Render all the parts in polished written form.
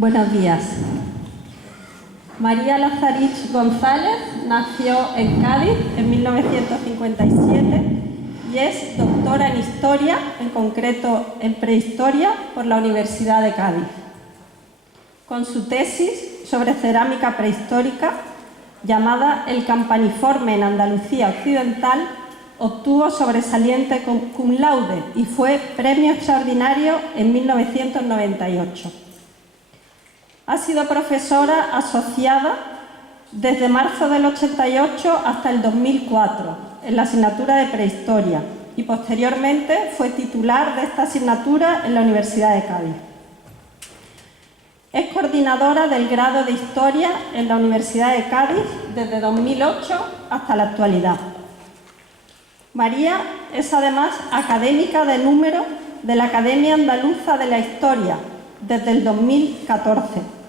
Buenos días. María Lazarich González nació en Cádiz en 1957 y es doctora en Historia, en concreto en Prehistoria, por la Universidad de Cádiz. Con su tesis sobre cerámica prehistórica, llamada El campaniforme en Andalucía Occidental, obtuvo sobresaliente cum laude y fue premio extraordinario en 1998. Ha sido profesora asociada desde marzo del 88 hasta el 2004 en la asignatura de Prehistoria y posteriormente fue titular de esta asignatura en la Universidad de Cádiz. Es coordinadora del grado de Historia en la Universidad de Cádiz desde 2008 hasta la actualidad. María es además académica de número de la Academia Andaluza de la Historia desde el 2014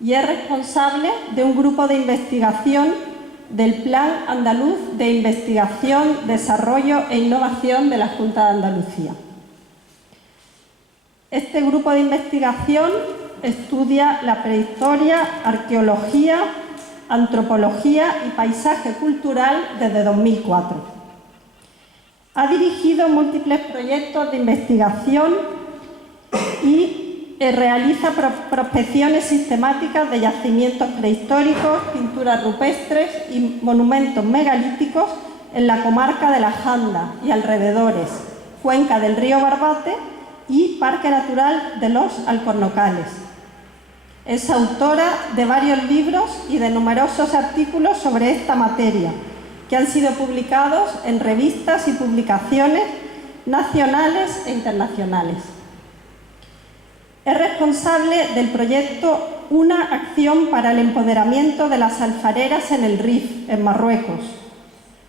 y es responsable de un grupo de investigación del Plan Andaluz de Investigación, Desarrollo e Innovación de la Junta de Andalucía. Este grupo de investigación estudia la prehistoria, arqueología, antropología y paisaje cultural desde 2004. Ha dirigido múltiples proyectos de investigación y realiza prospecciones sistemáticas de yacimientos prehistóricos, pinturas rupestres y monumentos megalíticos en la comarca de la Janda y alrededores, cuenca del río Barbate y Parque Natural de los Alcornocales. Es autora de varios libros y de numerosos artículos sobre esta materia, que han sido publicados en revistas y publicaciones nacionales e internacionales. Es responsable del proyecto Una acción para el empoderamiento de las alfareras en el Rif, en Marruecos,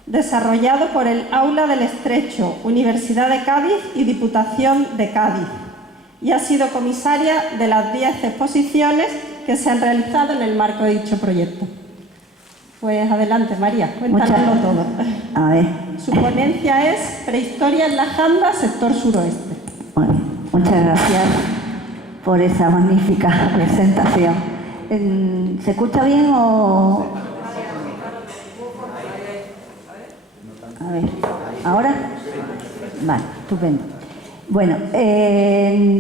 desarrollado por el Aula del Estrecho, Universidad de Cádiz y Diputación de Cádiz, y ha sido comisaria de las 10 exposiciones que se han realizado en el marco de dicho proyecto. Pues adelante, María, cuéntanoslo todo. A ver. Su ponencia es Prehistoria en la Janda, sector suroeste. Bueno, muchas gracias por esa magnífica presentación. ¿Se escucha bien o...? A ver, ¿ahora? Vale, estupendo. Bueno,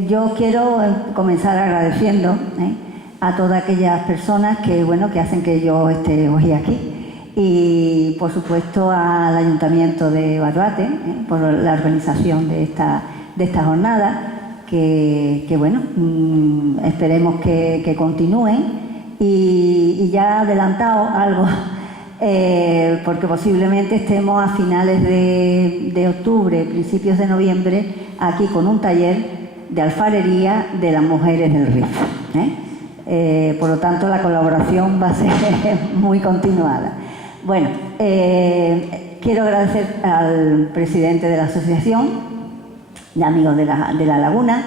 yo quiero comenzar agradeciendo a todas aquellas personas que hacen que yo esté hoy aquí y, por supuesto, al Ayuntamiento de Barbate por la organización de esta jornada. Que esperemos que continúen y ya adelantado algo, porque posiblemente estemos a finales de octubre, principios de noviembre, aquí con un taller de alfarería de las mujeres del Rif. Por lo tanto, la colaboración va a ser muy continuada. Bueno, quiero agradecer al presidente de la asociación de Amigos de la Laguna,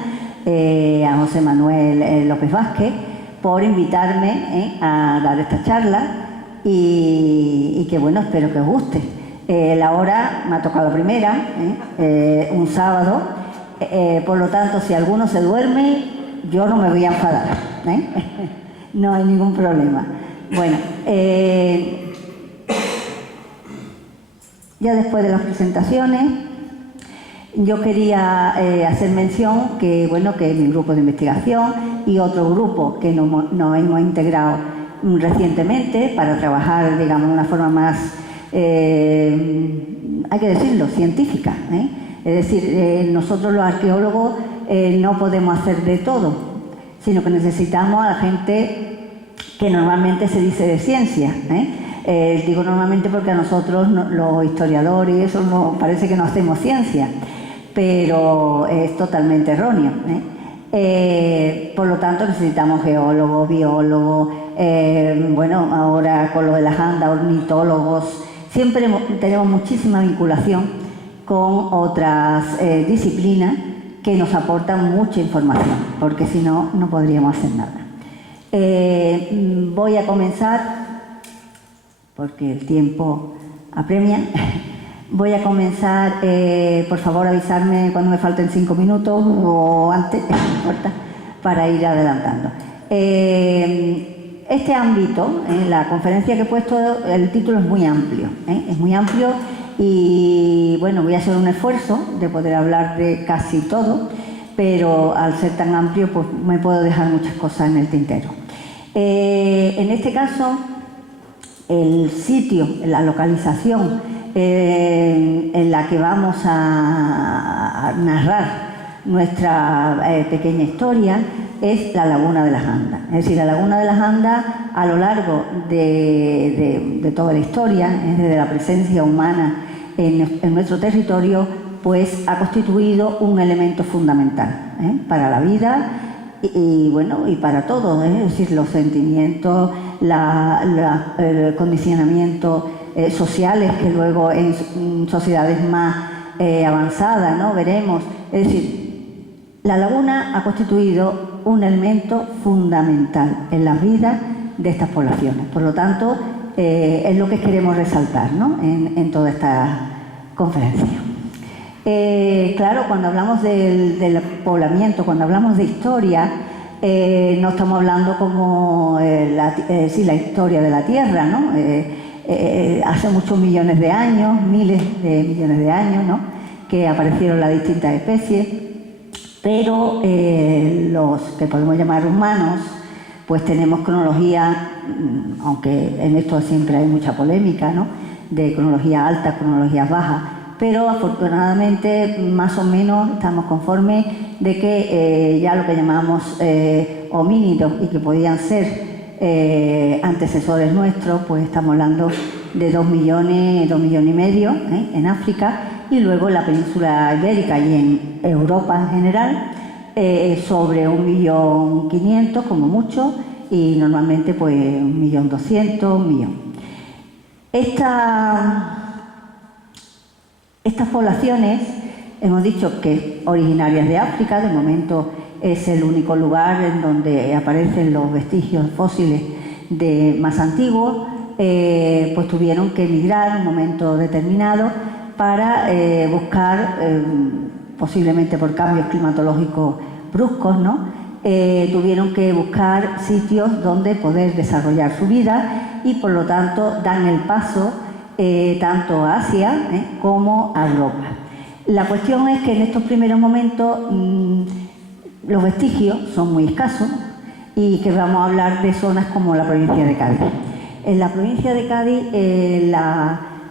a José Manuel López Vázquez, por invitarme a dar esta charla y que espero que os guste. La hora me ha tocado primera, un sábado, por lo tanto, si alguno se duerme, yo no me voy a enfadar, no hay ningún problema. Bueno, ya después de las presentaciones, yo quería hacer mención que mi grupo de investigación y otro grupo que nos hemos integrado recientemente para trabajar, digamos, de una forma más, hay que decirlo, científica. Es decir, nosotros los arqueólogos no podemos hacer de todo, sino que necesitamos a la gente que normalmente se dice de ciencia. Digo normalmente porque a nosotros, los historiadores, eso parece que no hacemos ciencia, pero es totalmente erróneo. Por lo tanto, necesitamos geólogos, biólogos, ahora con lo de la Janda, ornitólogos. Siempre tenemos muchísima vinculación con otras disciplinas que nos aportan mucha información, porque si no, no podríamos hacer nada. Voy a comenzar, porque el tiempo apremia. Voy a comenzar, por favor avisarme cuando me falten 5 minutos o antes, no importa, para ir adelantando. Este ámbito, la conferencia que he puesto, el título es muy amplio, es muy amplio y bueno, voy a hacer un esfuerzo de poder hablar de casi todo, pero al ser tan amplio pues me puedo dejar muchas cosas en el tintero. En este caso, el sitio, la localización en la que vamos a narrar nuestra pequeña historia es la Laguna de las Andas. Es decir, la Laguna de las Andas, a lo largo de toda la historia, desde la presencia humana en nuestro territorio, pues ha constituido un elemento fundamental para la vida y bueno, y para todo, es decir, los sentimientos, el condicionamiento sociales que luego en sociedades más avanzadas, ¿no?, veremos. Es decir, la laguna ha constituido un elemento fundamental en la vida de estas poblaciones. Por lo tanto, es lo que queremos resaltar, ¿no?, en toda esta conferencia. Claro, cuando hablamos del poblamiento, cuando hablamos de historia, no estamos hablando como la historia de la Tierra, ¿no? Hace muchos millones de años, miles de millones de años, ¿no?, que aparecieron las distintas especies, pero los que podemos llamar humanos, pues tenemos cronología, aunque en esto siempre hay mucha polémica, ¿no?, de cronologías altas, cronologías bajas, pero afortunadamente más o menos estamos conformes de que ya lo que llamamos homínidos y que podían ser antecesores nuestros, pues estamos hablando de 2 millones, 2 millones y medio en África, y luego en la península ibérica y en Europa en general sobre 1.500.000 como mucho, y normalmente pues 1.200.000, 1.000.000. Estas poblaciones, hemos dicho que originarias de África, de momento es el único lugar en donde aparecen los vestigios fósiles más antiguos, pues tuvieron que emigrar en un momento determinado para buscar, posiblemente por cambios climatológicos bruscos, ¿no?, tuvieron que buscar sitios donde poder desarrollar su vida y por lo tanto dan el paso tanto a Asia como a Europa. La cuestión es que en estos primeros momentos los vestigios son muy escasos y que vamos a hablar de zonas como la provincia de Cádiz. En la provincia de Cádiz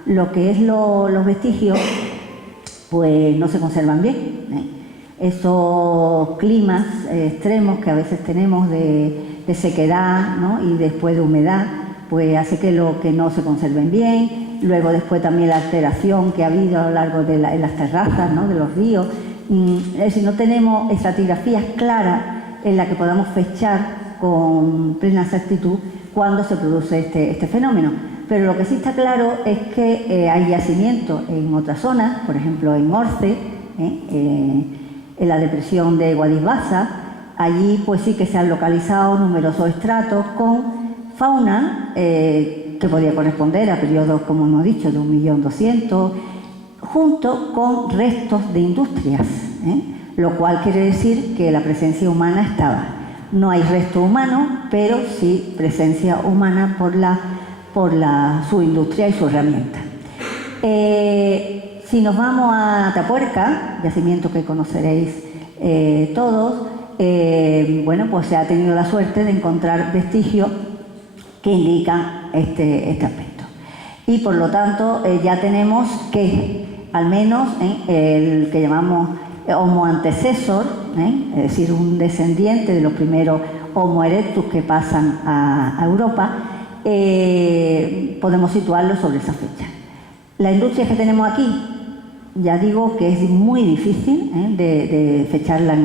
lo que es los vestigios pues no se conservan bien. Esos climas extremos que a veces tenemos de sequedad, ¿no?, y después de humedad, pues hace que no se conserven bien. Luego después también la alteración que ha habido a lo largo de en las terrazas, ¿no?, de los ríos. Es decir, no tenemos estratigrafías claras en las que podamos fechar con plena exactitud cuándo se produce este fenómeno. Pero lo que sí está claro es que hay yacimientos en otras zonas, por ejemplo en Orce, en la depresión de Guadix-Baza. Allí pues sí que se han localizado numerosos estratos con fauna que podía corresponder a periodos, como hemos dicho, de 1.200.000, junto con restos de industrias, lo cual quiere decir que la presencia humana estaba. No hay resto humano, pero sí presencia humana por su industria y su herramienta. Si nos vamos a Atapuerca, yacimiento que conoceréis todos, bueno, pues se ha tenido la suerte de encontrar vestigios que indican este aspecto. Y por lo tanto ya tenemos que, al menos el que llamamos Homo antecesor, es decir, un descendiente de los primeros Homo erectus que pasan a Europa, podemos situarlo sobre esa fecha. La industria que tenemos aquí, ya digo que es muy difícil de fecharla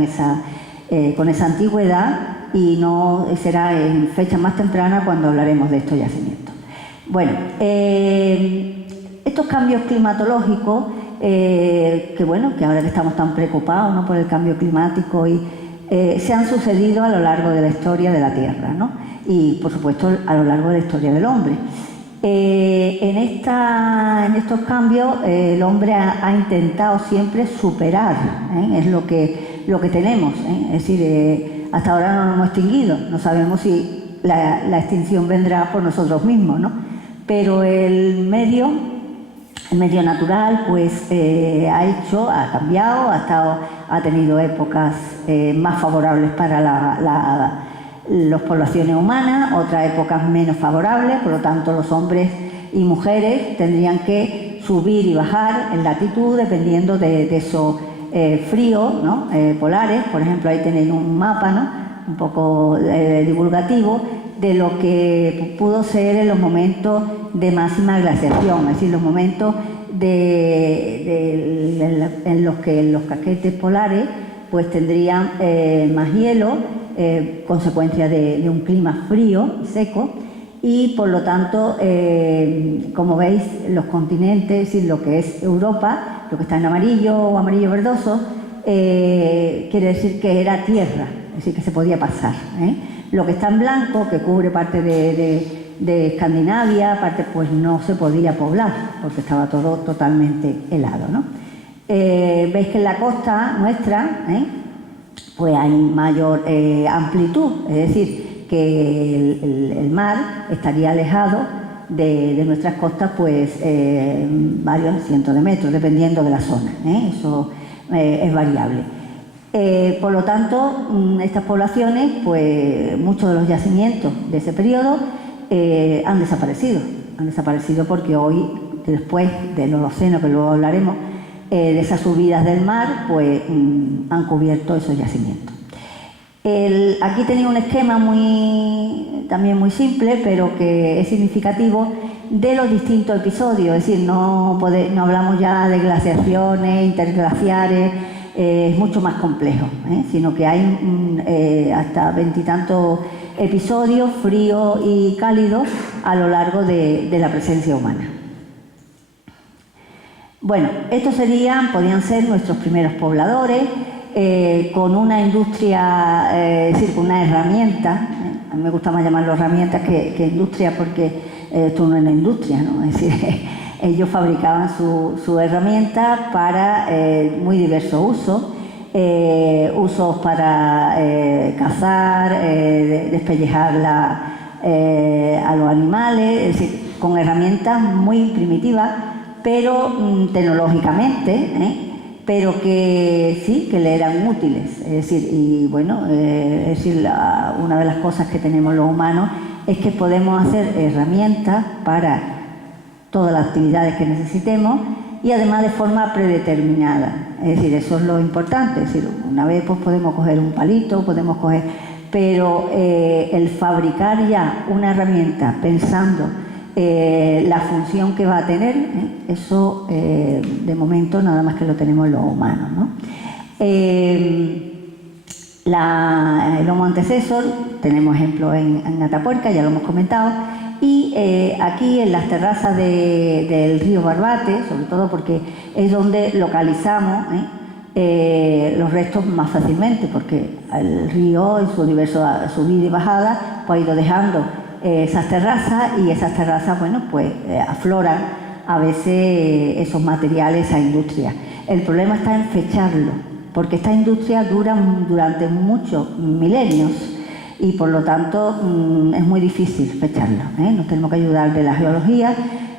con esa antigüedad, y no será en fecha más temprana cuando hablaremos de estos yacimientos. Bueno, estos cambios climatológicos, que ahora que estamos tan preocupados, ¿no?, por el cambio climático, se han sucedido a lo largo de la historia de la Tierra, ¿no?, y por supuesto a lo largo de la historia del hombre. En estos cambios el hombre ha intentado siempre superar, es lo que tenemos, es decir, hasta ahora no nos hemos extinguido, no sabemos si la extinción vendrá por nosotros mismos, ¿no? Pero el medio natural pues ha cambiado, ha tenido épocas más favorables para las poblaciones humanas, otras épocas menos favorables, por lo tanto los hombres y mujeres tendrían que subir y bajar en latitud dependiendo de esos fríos, ¿no? Polares. Por ejemplo, ahí tenéis un mapa, ¿no? Un poco divulgativo de lo que pudo ser en los momentos de máxima glaciación, es decir, los momentos en los que los casquetes polares pues tendrían más hielo, consecuencia de un clima frío y seco, y por lo tanto, como veis, los continentes, es decir, lo que es Europa, lo que está en amarillo o amarillo verdoso, quiere decir que era tierra, es decir, que se podía pasar, ¿eh? Lo que está en blanco, que cubre parte de Escandinavia, parte pues no se podía poblar, porque estaba todo totalmente helado, ¿no? Veis que en la costa nuestra, pues hay mayor amplitud, es decir, que el mar estaría alejado de nuestras costas pues varios cientos de metros, dependiendo de la zona, eso es variable. Por lo tanto, estas poblaciones, pues muchos de los yacimientos de ese periodo han desaparecido porque hoy, después del Holoceno, que luego hablaremos, de esas subidas del mar, pues han cubierto esos yacimientos. Aquí tenéis un esquema también muy simple, pero que es significativo de los distintos episodios, es decir, no hablamos ya de glaciaciones, interglaciares, es mucho más complejo, sino que hay hasta 20 y tantos episodios fríos y cálidos a lo largo de la presencia humana. Bueno, estos podían ser nuestros primeros pobladores, con una industria, es decir, con una herramienta. A mí me gusta más llamarlo herramientas que industria, porque esto no es una industria, ¿no? Es decir, ellos fabricaban su herramienta para muy diversos usos, usos para cazar, despellejar a los animales, es decir, con herramientas muy primitivas, pero tecnológicamente, pero que sí, que le eran útiles. Es decir, y bueno, una de las cosas que tenemos los humanos es que podemos hacer herramientas para todas las actividades que necesitemos y además de forma predeterminada. Es decir, eso es lo importante. Es decir, una vez pues podemos coger un palito, pero el fabricar ya una herramienta pensando la función que va a tener, eso de momento nada más que lo tenemos los humanos, ¿no? El Homo antecesor, tenemos ejemplos en Atapuerca, ya lo hemos comentado, y aquí en las terrazas del río Barbate, sobre todo porque es donde localizamos los restos más fácilmente, porque el río en su diversa subida y bajada pues ha ido dejando esas terrazas, y esas terrazas, bueno, pues afloran a veces esos materiales, esa industria. El problema está en fecharlo, porque esta industria dura durante muchos milenios y por lo tanto es muy difícil fecharlo, Nos tenemos que ayudar de la geología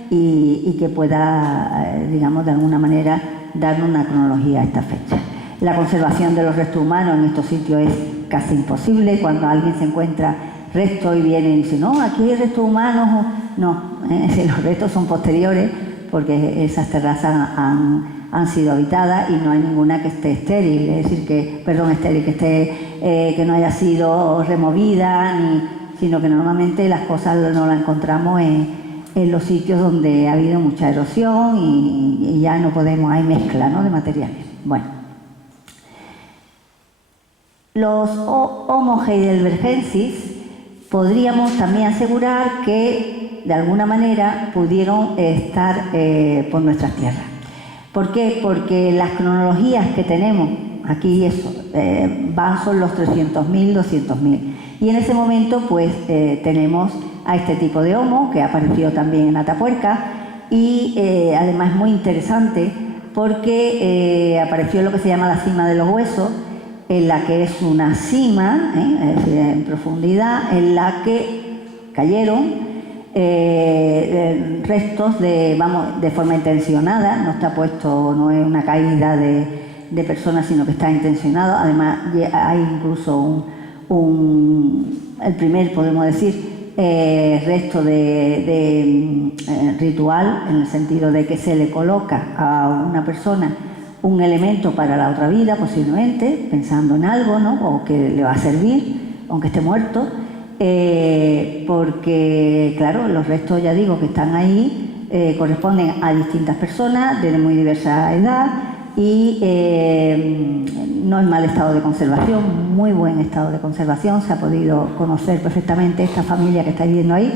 y que pueda, digamos, de alguna manera darnos una cronología a esta fecha. La conservación de los restos humanos en estos sitios es casi imposible. Cuando alguien se encuentra restos y viene y dice, no, aquí hay restos humanos, no, los restos son posteriores, porque esas terrazas han sido habitadas y no hay ninguna que esté estéril, es decir, que no haya sido removida, sino que normalmente las cosas no las encontramos en los sitios donde ha habido mucha erosión y ya no podemos, hay mezcla, ¿no?, de materiales. Bueno, los Homo heidelbergensis podríamos también asegurar que de alguna manera pudieron estar por nuestras tierras. ¿Por qué? Porque las cronologías que tenemos aquí son los 300.000, 200.000. Y en ese momento pues tenemos a este tipo de Homo que apareció también en Atapuerca y además es muy interesante porque apareció lo que se llama la cima de los huesos, en la que es una sima, es decir, en profundidad, en la que cayeron restos de forma intencionada, no está puesto, no es una caída de personas, sino que está intencionado. Además, hay incluso el primer, podemos decir, resto de ritual, en el sentido de que se le coloca a una persona un elemento para la otra vida, posiblemente, pensando en algo, ¿no? O que le va a servir, aunque esté muerto. Porque, claro, los restos, ya digo, que están ahí, corresponden a distintas personas de muy diversa edad y no en mal estado de conservación, muy buen estado de conservación. Se ha podido conocer perfectamente esta familia que estáis viendo ahí.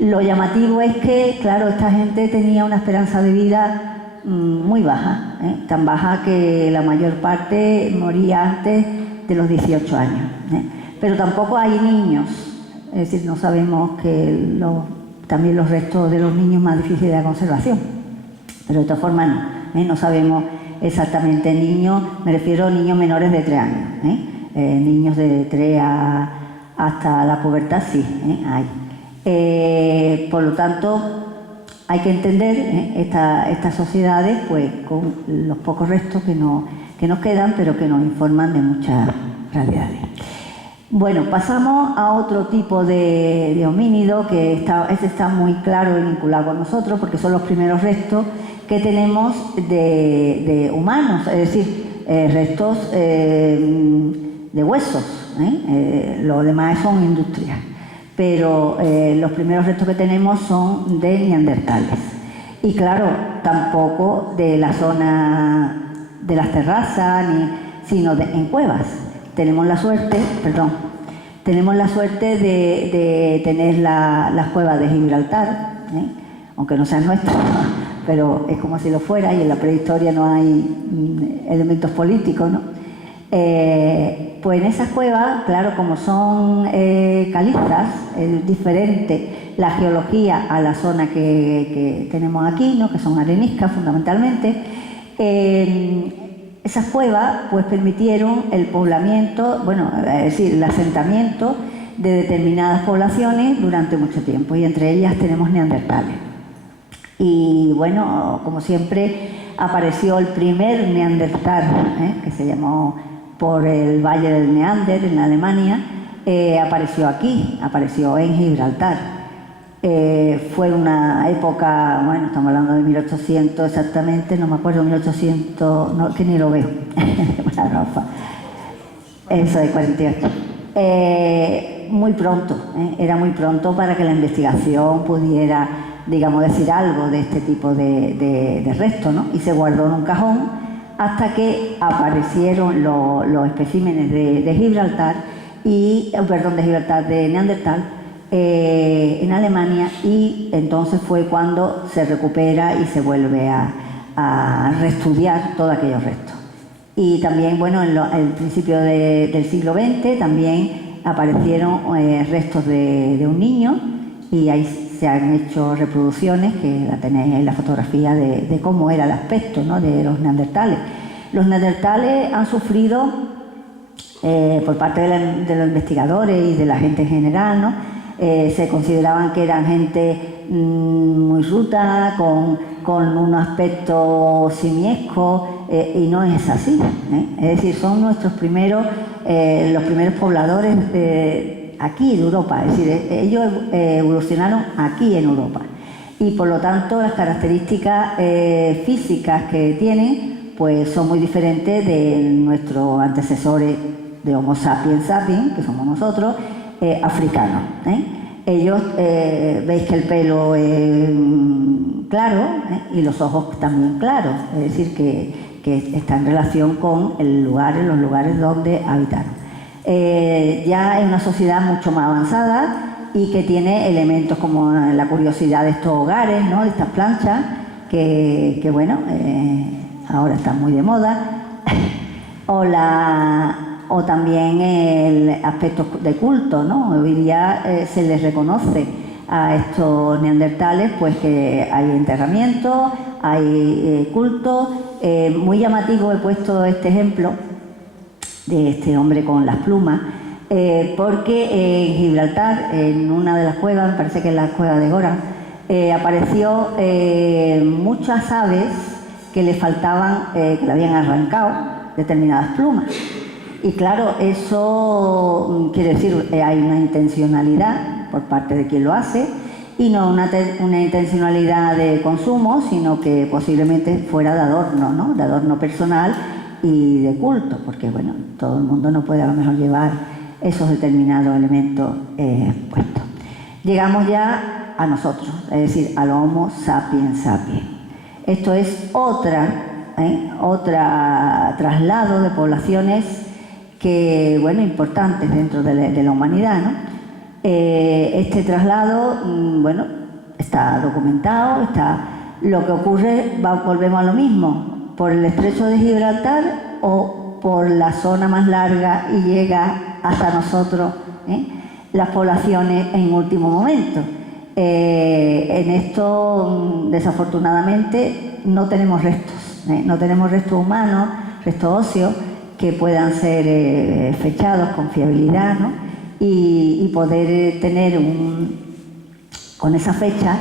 Lo llamativo es que, claro, esta gente tenía una esperanza de vida muy baja, tan baja que la mayor parte moría antes de los 18 años. Pero tampoco hay niños, es decir, no sabemos que también los restos de los niños más difíciles de conservación, pero de todas formas no sabemos exactamente niños, me refiero a niños menores de 3 años, niños de 3 hasta la pubertad sí, hay. Por lo tanto, hay que entender estas sociedades pues con los pocos restos que nos quedan, pero que nos informan de muchas realidades. Bueno, pasamos a otro tipo de homínido que está muy claro y vinculado con nosotros, porque son los primeros restos que tenemos de humanos, es decir, restos de huesos. Lo demás son industrias, pero los primeros restos que tenemos son de neandertales. Y claro, tampoco de la zona de las terrazas, sino en cuevas. Tenemos la suerte de tener las cuevas de Gibraltar, aunque no sean nuestras, pero es como si lo fuera, y en la prehistoria no hay elementos políticos, ¿no? Pues en esas cuevas, claro, como son calizas, es diferente la geología a la zona que tenemos aquí, ¿no? Que son areniscas fundamentalmente. Esas cuevas pues permitieron el poblamiento, es decir, el asentamiento de determinadas poblaciones durante mucho tiempo, y entre ellas tenemos neandertales. Y bueno, como siempre, apareció el primer neandertal, que se llamó por el Valle del Neander, en Alemania, apareció aquí, apareció en Gibraltar. Fue una época, bueno, estamos hablando de 1800 exactamente, no me acuerdo, 1800, no, que ni lo veo, eso de 48. Muy pronto, era muy pronto para que la investigación pudiera, digamos, decir algo de este tipo de restos, ¿no? Y se guardó en un cajón hasta que aparecieron los especímenes de Gibraltar, de Neandertal, en Alemania, y entonces fue cuando se recupera y se vuelve a reestudiar todos aquellos restos. Y también, bueno, en el principio del siglo XX también aparecieron restos de un niño, y ahí se han hecho reproducciones, que la tenéis en la fotografía, de cómo era el aspecto, ¿no?, de los neandertales. Los neandertales han sufrido, por parte de los investigadores y de la gente en general, ¿no?, se consideraban que eran gente muy ruda, con un aspecto simiesco, y no es así, Es decir, son los primeros pobladores aquí de Europa, es decir, ellos evolucionaron aquí en Europa, y por lo tanto las características físicas que tienen pues son muy diferentes de nuestros antecesores de Homo sapiens sapiens, que somos nosotros, africanos. Ellos, veis que el pelo es claro, y los ojos también claros, es decir, que está en relación con los lugares donde habitaron. Ya es una sociedad mucho más avanzada y que tiene elementos como la curiosidad de estos hogares, ¿no?, de estas planchas, que bueno, ahora están muy de moda, o también el aspecto de culto, ¿no? Hoy día se les reconoce a estos neandertales pues que hay enterramientos, hay culto. Muy llamativo, he puesto este ejemplo de este hombre con las plumas, porque en Gibraltar, en una de las cuevas, me parece que es la cueva de Gora, apareció muchas aves que le faltaban, que le habían arrancado determinadas plumas. Y claro, eso quiere decir hay una intencionalidad por parte de quien lo hace, y no una intencionalidad de consumo, sino que posiblemente fuera de adorno, ¿no? De adorno personal y de culto, porque bueno, todo el mundo no puede a lo mejor llevar esos determinados elementos puestos. Llegamos ya a nosotros, es decir, al Homo sapiens sapiens. Esto es otra traslado de poblaciones que, bueno, importantes dentro de la humanidad, ¿no? Este traslado, bueno, está documentado, lo que ocurre, volvemos a lo mismo, por el estrecho de Gibraltar o por la zona más larga y llega hasta nosotros, las poblaciones en último momento. En esto, desafortunadamente, no tenemos restos, no tenemos restos humanos, restos óseos que puedan ser fechados con fiabilidad, ¿no? Y poder tener con esa fecha,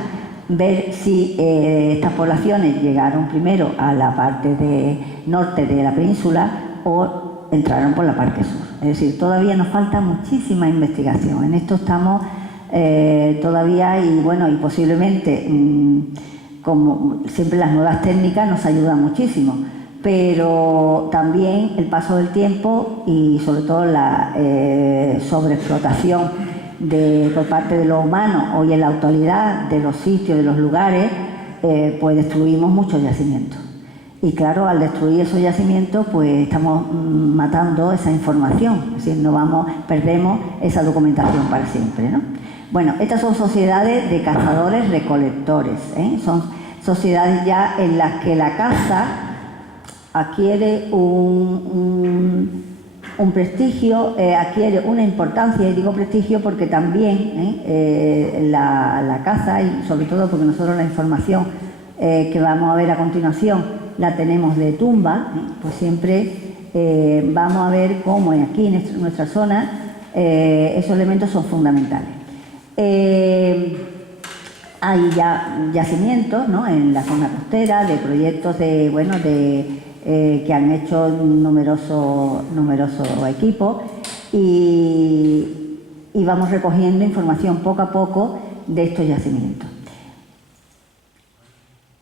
ver si estas poblaciones llegaron primero a la parte norte de la península o entraron por la parte sur. Es decir, todavía nos falta muchísima investigación. En esto estamos todavía, y bueno, y posiblemente, como siempre, las nuevas técnicas nos ayudan muchísimo, pero también el paso del tiempo y sobre todo la sobreexplotación por parte de los humanos hoy en la actualidad de los sitios, de los lugares, pues destruimos muchos yacimientos. Y claro, al destruir esos yacimientos, pues estamos matando esa información, es decir, perdemos esa documentación para siempre, ¿no? Bueno, estas son sociedades de cazadores-recolectores, son sociedades ya en las que la caza adquiere un prestigio, adquiere una importancia, y digo prestigio porque también la caza, y sobre todo porque nosotros la información que vamos a ver a continuación la tenemos de tumba, pues siempre vamos a ver cómo aquí en nuestra zona esos elementos son fundamentales. Hay ya yacimientos, ¿no?, en la zona costera de proyectos que han hecho numerosos equipos, y vamos recogiendo información poco a poco de estos yacimientos.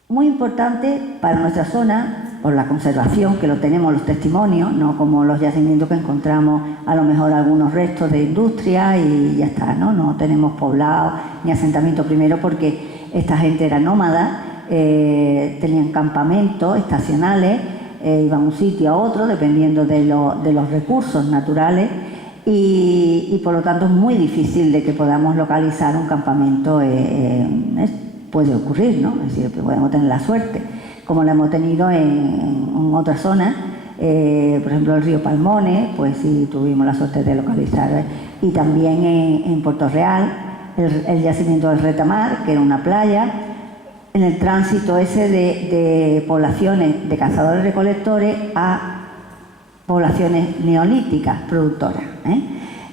Muy importante para nuestra zona, por la conservación, que lo tenemos los testimonios, no como los yacimientos que encontramos a lo mejor algunos restos de industria y ya está, ¿no? No tenemos poblado ni asentamiento, primero porque esta gente era nómada, tenían campamentos estacionales, iban de un sitio a otro dependiendo de los recursos naturales, y por lo tanto es muy difícil de que podamos localizar un campamento. Puede ocurrir, ¿no? Es decir, que podemos tener la suerte, como la hemos tenido en otras zonas, por ejemplo el río Palmones, pues sí tuvimos la suerte de localizar, y también en Puerto Real, el yacimiento del Retamar, que era una playa, en el tránsito ese de poblaciones de cazadores-recolectores a poblaciones neolíticas productoras,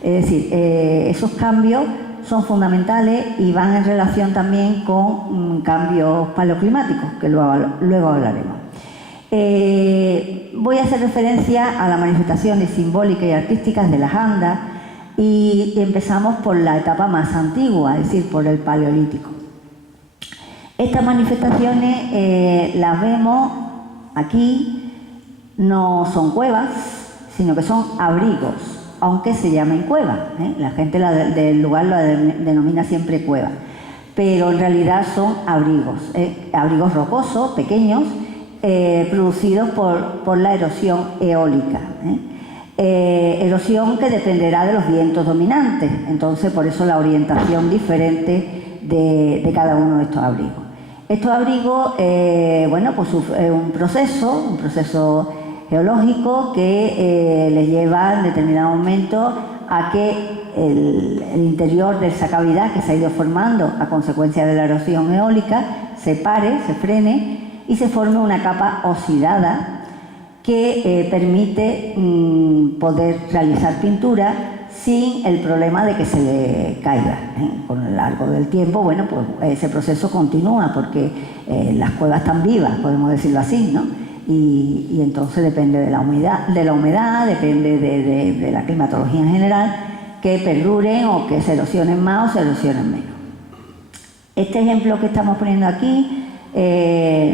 Es decir, esos cambios son fundamentales y van en relación también con cambios paleoclimáticos, que luego hablaremos. Voy a hacer referencia a las manifestaciones simbólicas y artísticas de las andas, y empezamos por la etapa más antigua, es decir, por el Paleolítico. Estas manifestaciones las vemos aquí, no son cuevas, sino que son abrigos, aunque se llamen cuevas, la gente del lugar lo denomina siempre cueva, pero en realidad son abrigos, abrigos rocosos, pequeños, producidos por la erosión eólica, erosión que dependerá de los vientos dominantes, entonces por eso la orientación diferente de cada uno de estos abrigos. Estos abrigos, bueno, pues es un proceso geológico que les lleva en determinado momento a que el interior de esa cavidad que se ha ido formando a consecuencia de la erosión eólica se pare, se frene y se forme una capa oxidada que permite poder realizar pintura sin el problema de que se le caiga. Con el largo del tiempo, bueno, pues ese proceso continúa porque las cuevas están vivas, podemos decirlo así, ¿no? Y entonces depende de la humedad, depende de la climatología en general, que perduren o que se erosionen más o se erosionen menos. Este ejemplo que estamos poniendo aquí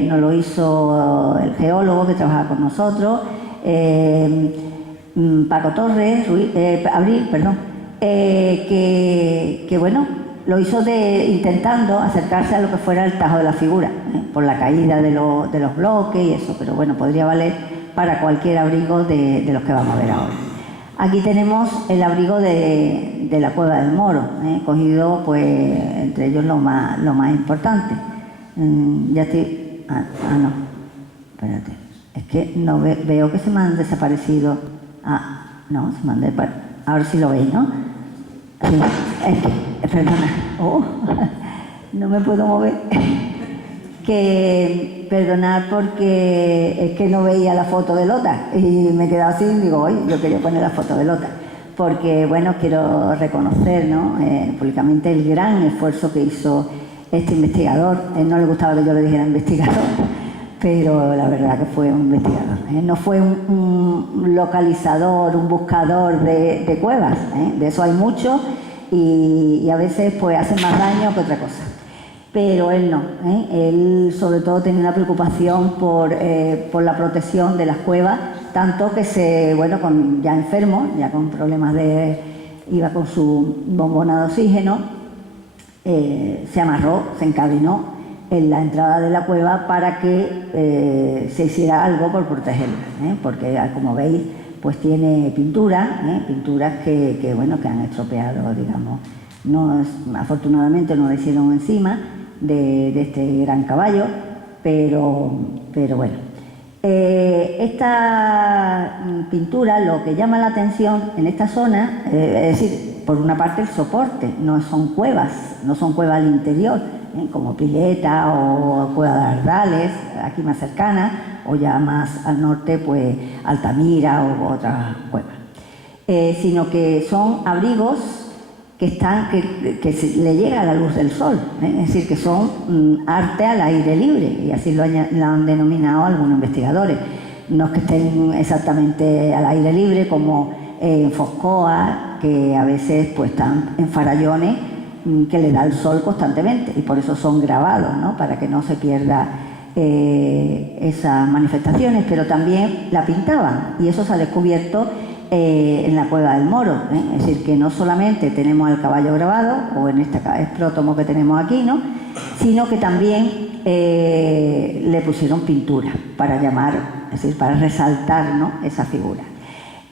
nos lo hizo el geólogo que trabaja con nosotros, Paco Torres, Abril, perdón, que bueno, lo hizo intentando acercarse a lo que fuera el tajo de la figura, por la caída de los bloques y eso, pero bueno, podría valer para cualquier abrigo de los que vamos a ver ahora. Aquí tenemos el abrigo de la Cueva del Moro, cogido pues entre ellos lo más importante. Ya estoy... no, espérate, es que no veo que se me han desaparecido. No, se me han desaparecido. Ahora sí lo veis, ¿no? Sí, es que, perdona, no me puedo mover. Que perdonad porque es que no veía la foto de Lota y me he quedado así y digo, oye, yo quería poner la foto de Lota porque, bueno, quiero reconocer, ¿no? Públicamente el gran esfuerzo que hizo este investigador. No le gustaba que yo le dijera investigador, pero la verdad que fue un investigador. No fue un localizador, un buscador de cuevas, de eso hay mucho y a veces pues hacen más daño que otra cosa. Pero él no, él sobre todo tenía una preocupación por la protección de las cuevas, tanto que ya enfermo, ya con problemas iba con su bombona de oxígeno, se amarró, se encadenó en la entrada de la cueva para que se hiciera algo por protegerla, porque como veis pues tiene pinturas que han estropeado, digamos, afortunadamente no le hicieron encima de este gran caballo, pero bueno. Esta pintura, lo que llama la atención en esta zona, es decir, por una parte el soporte, no son cuevas al interior, como Pileta o Cueva de Ardales, aquí más cercana, o ya más al norte, pues Altamira o otras cuevas, sino que son abrigos que le llega a la luz del sol, es decir, que son arte al aire libre, y así lo han denominado algunos investigadores. No es que estén exactamente al aire libre como en Foscoa, que a veces pues están en farallones que le da el sol constantemente, y por eso son grabados, ¿no? Para que no se pierda esas manifestaciones, pero también la pintaban, y eso se ha descubierto en la Cueva del Moro, es decir, que no solamente tenemos el caballo grabado, o en este prótomo que tenemos aquí, ¿no? Sino que también le pusieron pintura para es decir, para resaltar, ¿no? Esa figura.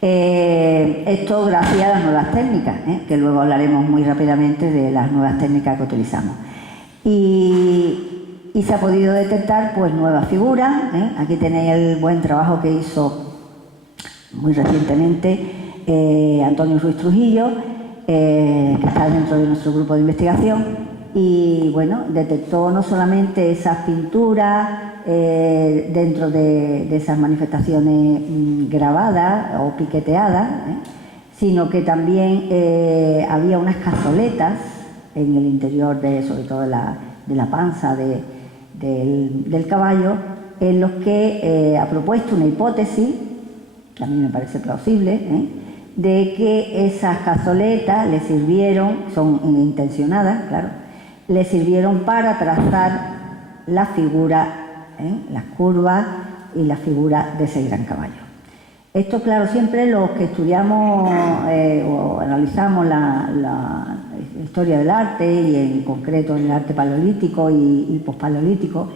Esto gracias a las nuevas técnicas, que luego hablaremos muy rápidamente de las nuevas técnicas que utilizamos. Y se ha podido detectar pues nuevas figuras, aquí tenéis el buen trabajo que hizo muy recientemente Antonio Ruiz Trujillo, que está dentro de nuestro grupo de investigación, y bueno, detectó no solamente esas pinturas dentro de esas manifestaciones grabadas o piqueteadas, sino que también había unas cazoletas en el interior sobre todo de la panza del caballo, en los que ha propuesto una hipótesis que a mí me parece plausible, de que esas cazoletas le sirvieron, son intencionadas, claro, le sirvieron para trazar la figura, las curvas y la figura de ese gran caballo. Esto, claro, siempre los que estudiamos o analizamos la historia del arte, y en concreto el arte paleolítico y pospaleolítico,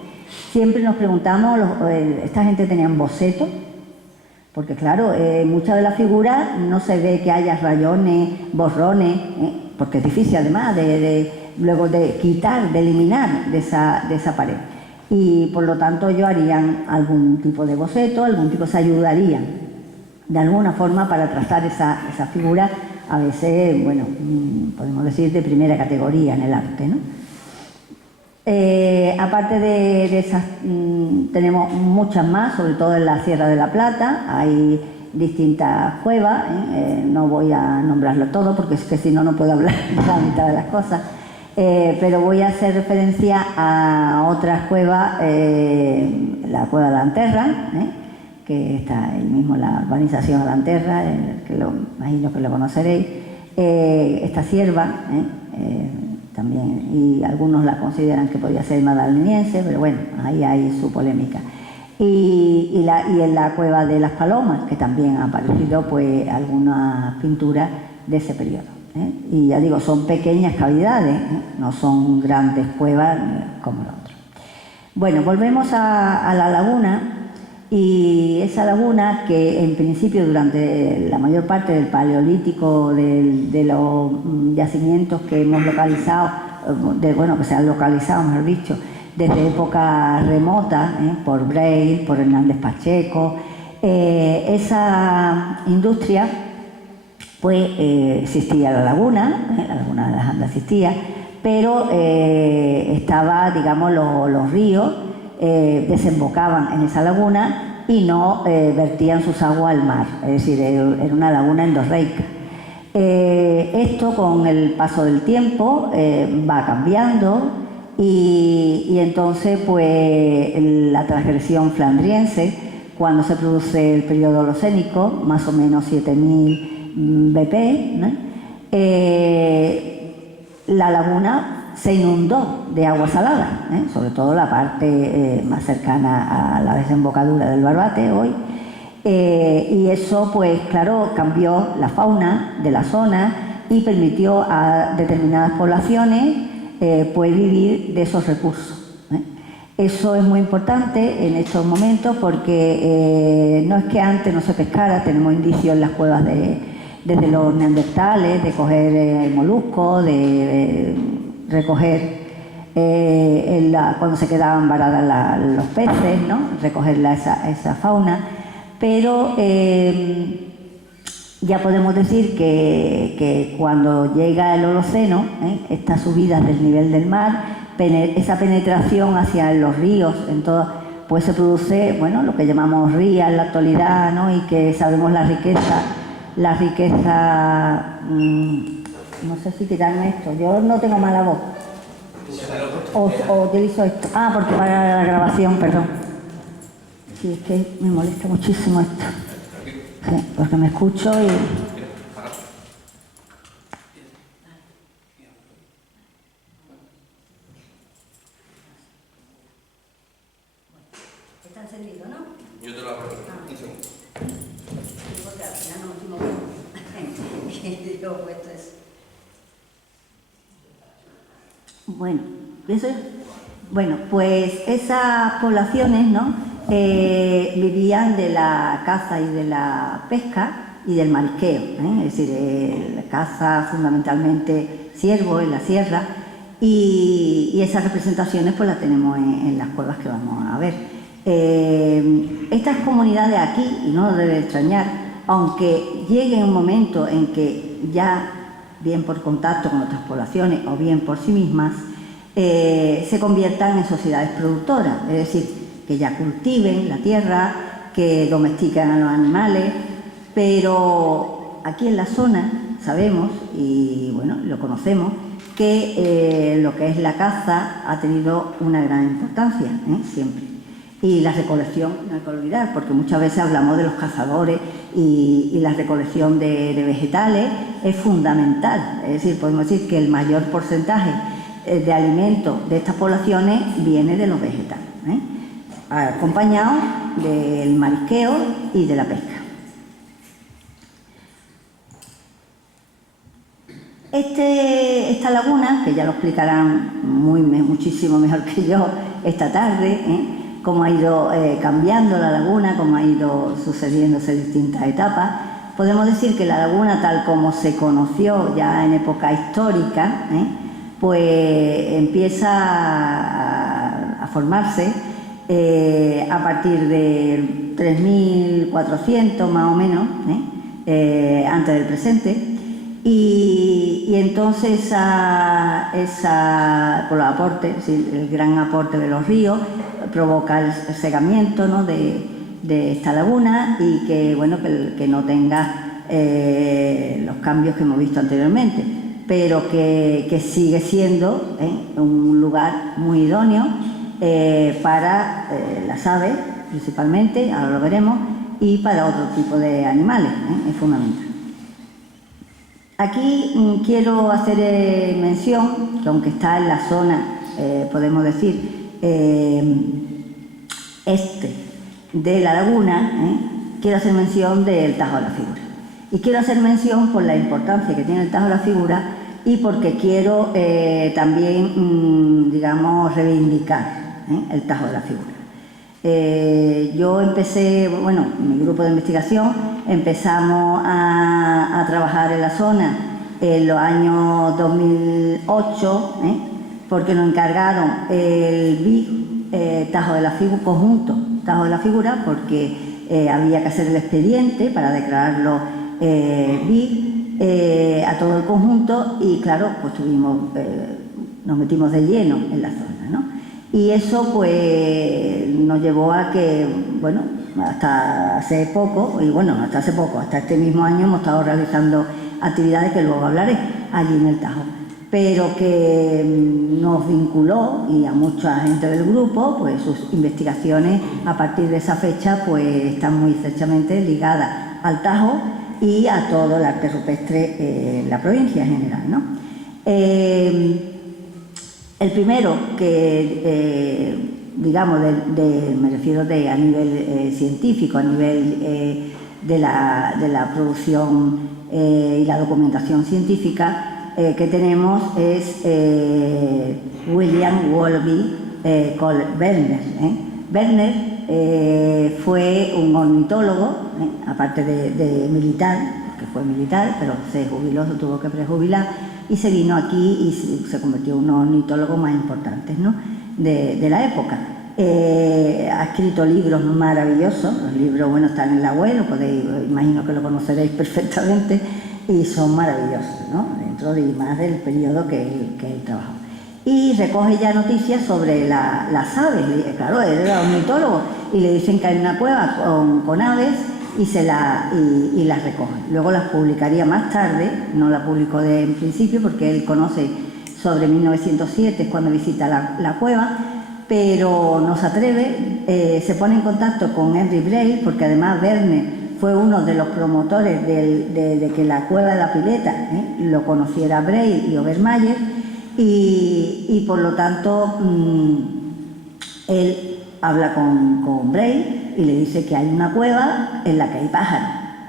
siempre nos preguntamos, ¿esta gente tenía bocetos? Porque claro, muchas de las figuras no se ve que haya rayones, borrones, porque es difícil además luego de quitar, de eliminar de esa pared. Y por lo tanto ellos harían algún tipo de boceto, se ayudarían de alguna forma para trazar esa figura, a veces, bueno, podemos decir de primera categoría en el arte, ¿no? Aparte de esas, tenemos muchas más, sobre todo en la Sierra de la Plata. Hay distintas cuevas, no voy a nombrarlo todo porque es que si no, no puedo hablar de la mitad de las cosas. Pero voy a hacer referencia a otras cuevas, la cueva de Lanterra, que está ahí mismo, la urbanización de Lanterra, que imagino que lo conoceréis, esta sierva, también, y algunos la consideran que podía ser madaleniense, pero bueno, ahí hay su polémica. Y en la cueva de las Palomas, que también han aparecido pues algunas pinturas de ese periodo. Y ya digo, son pequeñas cavidades, no son grandes cuevas como la otra. Bueno, volvemos a la laguna, y esa laguna que en principio durante la mayor parte del Paleolítico, de los yacimientos que hemos localizado, que se han localizado, mejor dicho, desde épocas remotas, por Braille, por Hernández Pacheco, esa industria, pues existía la laguna de las Andas existía, pero estaba, digamos, los ríos desembocaban en esa laguna y no vertían sus aguas al mar, es decir, era una laguna endorreica. Esto con el paso del tiempo va cambiando y entonces pues la transgresión flandriense, cuando se produce el periodo holocénico, más o menos 7000 BP, ¿no? La laguna se inundó de agua salada, sobre todo la parte más cercana a la desembocadura del Barbate hoy, y eso pues claro cambió la fauna de la zona y permitió a determinadas poblaciones pues vivir de esos recursos. Eso es muy importante en estos momentos porque no es que antes no se pescara, tenemos indicios en las cuevas desde los neandertales, de coger moluscos, de recoger cuando se quedaban varadas los peces, ¿no? Recoger esa fauna, pero ya podemos decir que cuando llega el Holoceno, estas subidas del nivel del mar, esa penetración hacia los ríos, pues se produce, bueno, lo que llamamos rías en la actualidad, ¿no? Y que sabemos la riqueza, no sé si quitarme esto, yo no tengo mala voz. O utilizo esto. Porque para la grabación, perdón. Sí, es que me molesta muchísimo esto. Sí, porque me escucho y... Está encendido, ¿no? Yo te lo abro. Un segundo. Porque al final no último que yo he puesto eso. Bueno, pues esas poblaciones, ¿no? Vivían de la caza y de la pesca y del marisqueo, es decir, la caza fundamentalmente ciervo en la sierra y esas representaciones pues las tenemos en las cuevas que vamos a ver. Estas comunidades aquí, y no nos debe extrañar, aunque llegue un momento en que ya, bien por contacto con otras poblaciones o bien por sí mismas, se conviertan en sociedades productoras, es decir, que ya cultiven la tierra, que domestican a los animales, pero aquí en la zona sabemos, y bueno, lo conocemos, que lo que es la caza ha tenido una gran importancia, siempre. Y la recolección, no hay que olvidar, porque muchas veces hablamos de los cazadores y la recolección de vegetales es fundamental. Es decir, podemos decir que el mayor porcentaje de alimentos de estas poblaciones viene de los vegetales, acompañado del marisqueo y de la pesca. Esta laguna, que ya lo explicarán muchísimo mejor que yo esta tarde, cómo ha ido cambiando la laguna, cómo ha ido sucediéndose distintas etapas. Podemos decir que la laguna, tal como se conoció ya en época histórica, pues empieza a formarse a partir de 3400 más o menos, antes del presente, Y entonces por los aportes, ¿sí? El gran aporte de los ríos provoca el segamiento, ¿no?, de esta laguna, y que, bueno, que no tenga los cambios que hemos visto anteriormente, pero que sigue siendo un lugar muy idóneo para las aves, principalmente, ahora lo veremos, y para otro tipo de animales, es fundamental. Aquí quiero hacer mención, que aunque está en la zona, podemos decir, este de la laguna, quiero hacer mención del Tajo de la Figura. Y quiero hacer mención por la importancia que tiene el Tajo de la Figura y porque quiero también, digamos, reivindicar el Tajo de la Figura. Yo empecé, bueno, mi grupo de investigación empezamos a trabajar en la zona en los años 2008, porque nos encargaron el BIG Tajo de la Figura, conjunto Tajo de la Figura, porque había que hacer el expediente para declararlo BIG a todo el conjunto, y claro, pues nos metimos de lleno en la zona, ¿no? Y eso pues nos llevó a que, bueno, hasta hace este mismo año hemos estado realizando actividades que luego hablaré allí en el Tajo, pero que nos vinculó, y a mucha gente del grupo, pues sus investigaciones a partir de esa fecha pues están muy estrechamente ligadas al Tajo y a todo el arte rupestre en la provincia en general, ¿no? El primero que, digamos, me refiero a nivel científico, a nivel de la producción y la documentación científica que tenemos es William Willoughby Werner. Werner fue un ornitólogo, aparte de militar, porque fue militar, pero se jubiló, se tuvo que prejubilar, y se vino aquí y se convirtió en uno de los ornitólogos más importantes, ¿no?, de la época. Ha escrito libros maravillosos, los libros, bueno, están en la web, imagino que lo conoceréis perfectamente, y son maravillosos, ¿no?, dentro de más del periodo que él trabajó. Y recoge ya noticias sobre las aves. Claro, él era ornitólogo y le dicen que hay una cueva con aves y las recoge. Luego las publicaría más tarde, no la publicó en principio porque él conoce sobre 1907, cuando visita la cueva, pero no se atreve, se pone en contacto con Henry Braille, porque además Werner fue uno de los promotores de que la cueva de la Pileta lo conociera Braille y Obermayer, y por lo tanto él habla con Braille y le dice que hay una cueva en la que hay pájaros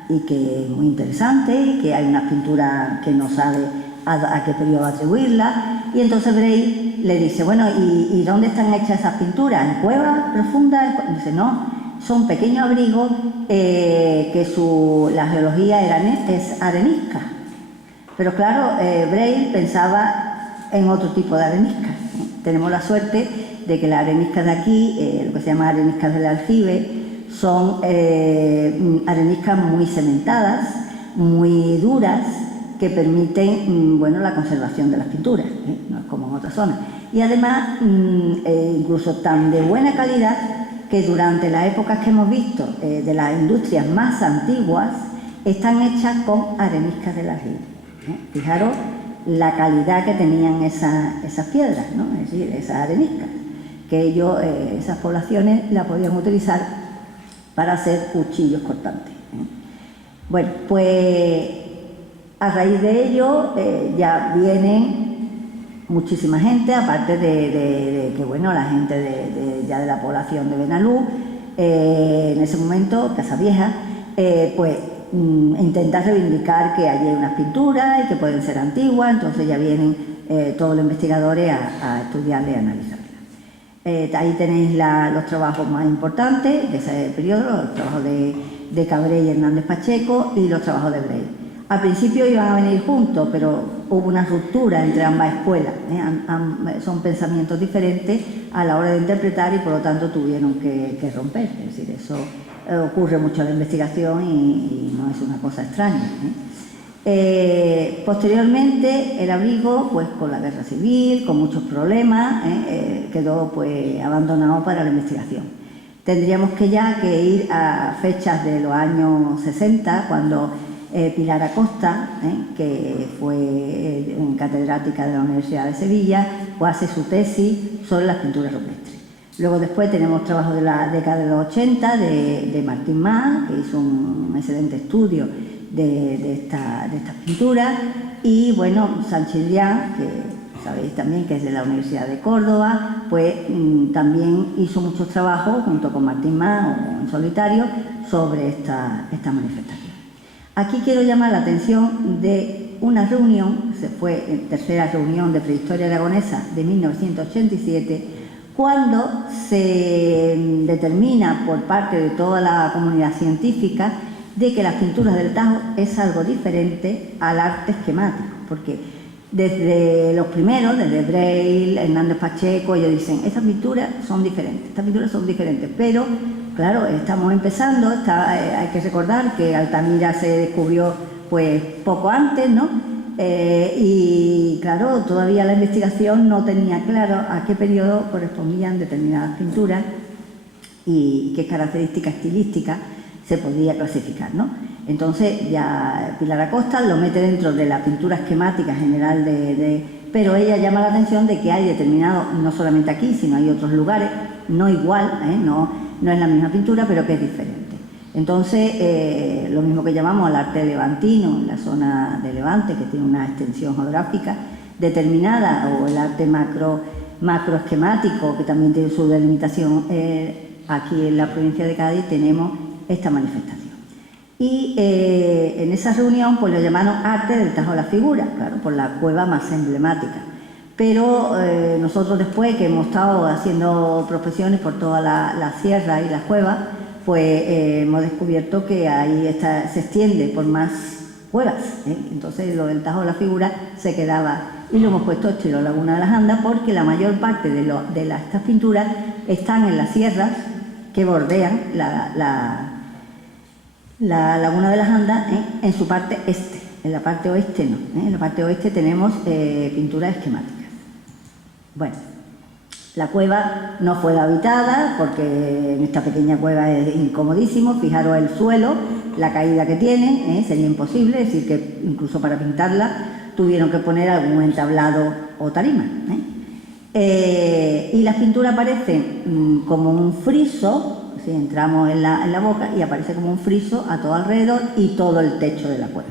y que es muy interesante, y que hay unas pinturas que no sabe a qué periodo atribuirlas, y entonces Braille le dice, bueno, ¿y dónde están hechas esas pinturas? ¿En cuevas profundas? Dice, no, son pequeños abrigos que la geología es arenisca. Pero claro, Braille pensaba en otro tipo de areniscas. Tenemos la suerte de que las areniscas de aquí, lo que se llama areniscas del aljibe, son areniscas muy cementadas, muy duras, que permiten, bueno, la conservación de las pinturas, no es como en otras zonas. Y además, incluso tan de buena calidad que durante las épocas que hemos visto de las industrias más antiguas, están hechas con areniscas del aljibe. Fijaros la calidad que tenían esas piedras, ¿no?, es decir, esas areniscas, que esas poblaciones la podían utilizar para hacer cuchillos cortantes. Bueno, pues a raíz de ello ya vienen muchísima gente, aparte de que, bueno, la gente ya de la población de Benalú, en ese momento, Casa Vieja, pues intenta reivindicar que allí hay unas pinturas y que pueden ser antiguas, entonces ya vienen todos los investigadores a estudiarlas y analizarlas. Ahí tenéis los trabajos más importantes de ese periodo, los trabajos de Cabré y Hernández Pacheco y los trabajos de Braille. Al principio iban a venir juntos, pero hubo una ruptura entre ambas escuelas. Son pensamientos diferentes a la hora de interpretar y por lo tanto tuvieron que romper. Es decir, eso ocurre mucho en la investigación y no es una cosa extraña. Posteriormente, el abrigo, pues con la guerra civil, con muchos problemas, quedó pues abandonado para la investigación. Tendríamos que ir a fechas de los años 60, cuando Pilar Acosta, que fue catedrática de la Universidad de Sevilla, pues hace su tesis sobre las pinturas rupestres. Luego después tenemos trabajos de la década de los 80 de Martín Mas, que hizo un excelente estudio de estas pinturas, y bueno, Sánchez Lián, que sabéis también que es de la Universidad de Córdoba, pues también hizo muchos trabajos junto con Martín Mas o en solitario sobre esta manifestación. Aquí quiero llamar la atención de una reunión, se fue tercera reunión de Prehistoria Aragonesa de 1987, cuando se determina por parte de toda la comunidad científica de que las pinturas del Tajo es algo diferente al arte esquemático, porque desde los primeros, desde Braille, Hernández Pacheco, ellos dicen, estas pinturas son diferentes, pero claro, estamos empezando, hay que recordar que Altamira se descubrió pues poco antes, ¿no? Y claro, todavía la investigación no tenía claro a qué periodo correspondían determinadas pinturas y qué características estilísticas se podía clasificar, ¿no? Entonces ya Pilar Acosta lo mete dentro de la pintura esquemática general pero ella llama la atención de que hay determinados, no solamente aquí, sino hay otros lugares, no igual, no es la misma pintura, pero que es diferente. Entonces, lo mismo que llamamos al arte levantino, en la zona de Levante, que tiene una extensión geográfica determinada, o el arte macroesquemático, que también tiene su delimitación, aquí en la provincia de Cádiz tenemos esta manifestación. Y en esa reunión pues lo llamaron arte del Tajo de la Figura, claro, por la cueva más emblemática. Pero nosotros después que hemos estado haciendo prospecciones por toda la sierra y las cuevas, pues hemos descubierto que ahí se extiende por más cuevas, Entonces lo del Tajo de la Figura se quedaba, y lo hemos puesto estilo Laguna de las Andas, porque la mayor parte de estas pinturas están en las sierras que bordean la Laguna de las Andas, en su parte este. En la parte oeste no, en la parte oeste tenemos pinturas esquemáticas. Bueno, la cueva no fue habitada porque en esta pequeña cueva es incomodísimo. Fijaros el suelo, la caída que tiene, sería imposible, es decir, que incluso para pintarla tuvieron que poner algún entablado o tarima. Y las pinturas aparecen como un friso, si entramos en la boca, y aparece como un friso a todo alrededor y todo el techo de la cueva.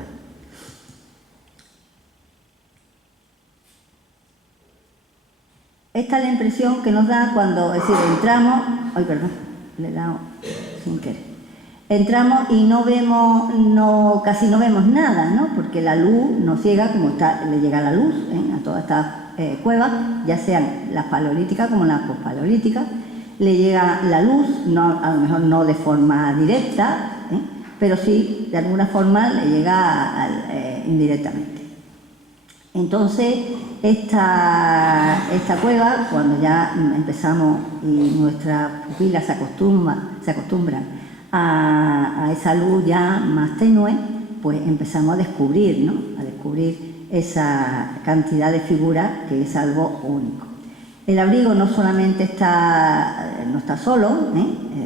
Esta es la impresión que nos da cuando, es decir, entramos, le he dado sin querer, entramos y casi no vemos nada, ¿no? Porque la luz nos ciega, como le llega la luz a todas estas cuevas, ya sean las paleolíticas como las pospaleolíticas, le llega la luz, a lo mejor no de forma directa, pero sí de alguna forma le llega indirectamente. Entonces, esta cueva, cuando ya empezamos y nuestras pupilas se acostumbran a esa luz ya más tenue, pues empezamos a descubrir, ¿no? A descubrir esa cantidad de figuras que es algo único. El abrigo no solamente no está solo,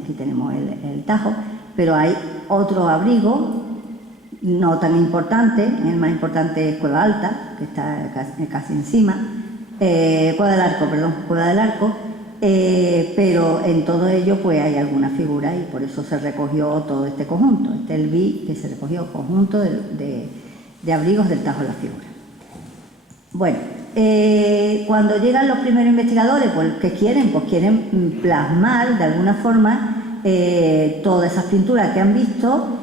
aquí tenemos el Tajo, pero hay otro abrigo no tan importante, el más importante es Cueva Alta, que está casi encima, Cueva del Arco, pero en todo ello pues hay algunas figuras y por eso se recogió todo este conjunto, el BI que se recogió, conjunto de abrigos del Tajo de la Figura. Bueno, cuando llegan los primeros investigadores, pues ¿qué quieren? Pues quieren plasmar de alguna forma todas esas pinturas que han visto,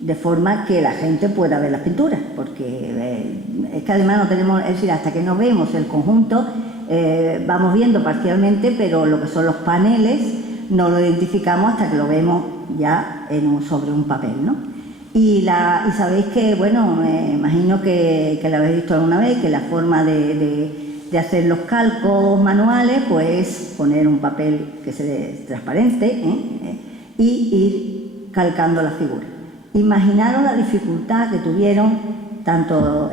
de forma que la gente pueda ver las pinturas, porque es que además no tenemos, es decir, hasta que no vemos el conjunto, vamos viendo parcialmente, pero lo que son los paneles no lo identificamos hasta que lo vemos ya sobre un papel, ¿no? Y sabéis que, bueno, me imagino que lo habéis visto alguna vez, que la forma de hacer los calcos manuales, pues poner un papel que sea transparente, y ir calcando la figura. Imaginaros la dificultad que tuvieron tanto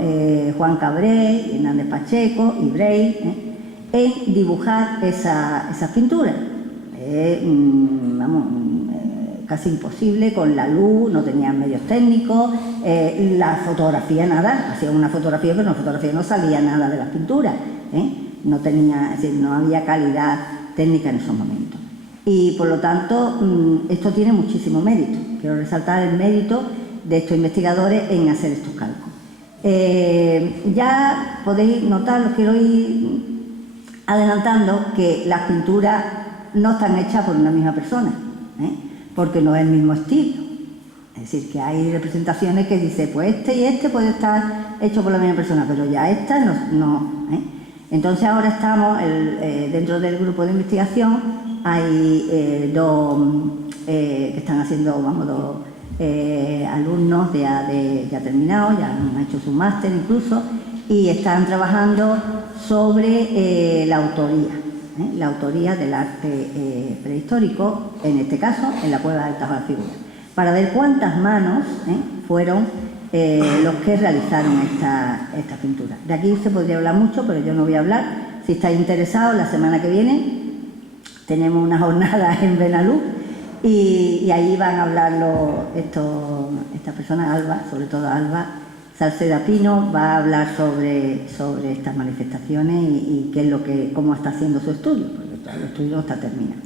Juan Cabré, Hernández Pacheco y Braille en dibujar esas pinturas. Casi imposible con la luz, no tenían medios técnicos, la fotografía nada, hacían una fotografía, pero en la fotografía no salía nada de las pinturas, no tenía, es decir, no había calidad técnica en esos momentos. Y por lo tanto, esto tiene muchísimo mérito. Quiero resaltar el mérito de estos investigadores en hacer estos cálculos. Ya podéis notar, os quiero ir adelantando, que las pinturas no están hechas por una misma persona, porque no es el mismo estilo. Es decir, que hay representaciones que dice, pues este y este puede estar hecho por la misma persona, pero ya esta no. Entonces ahora estamos, dentro del grupo de investigación, hay dos que están haciendo, dos alumnos ya terminados, ya han hecho su máster incluso, y están trabajando sobre la autoría del arte prehistórico, en este caso en la cueva del Tajo de la Figura, para ver cuántas manos fueron los que realizaron esta pintura. De aquí se podría hablar mucho, pero yo no voy a hablar. Si estáis interesados, la semana que viene tenemos una jornada en Benalú y ahí van a hablar estas personas, Alba, sobre todo Alba Salceda Pino, va a hablar sobre estas manifestaciones y qué es cómo está haciendo su estudio, porque todo el estudio no está terminado.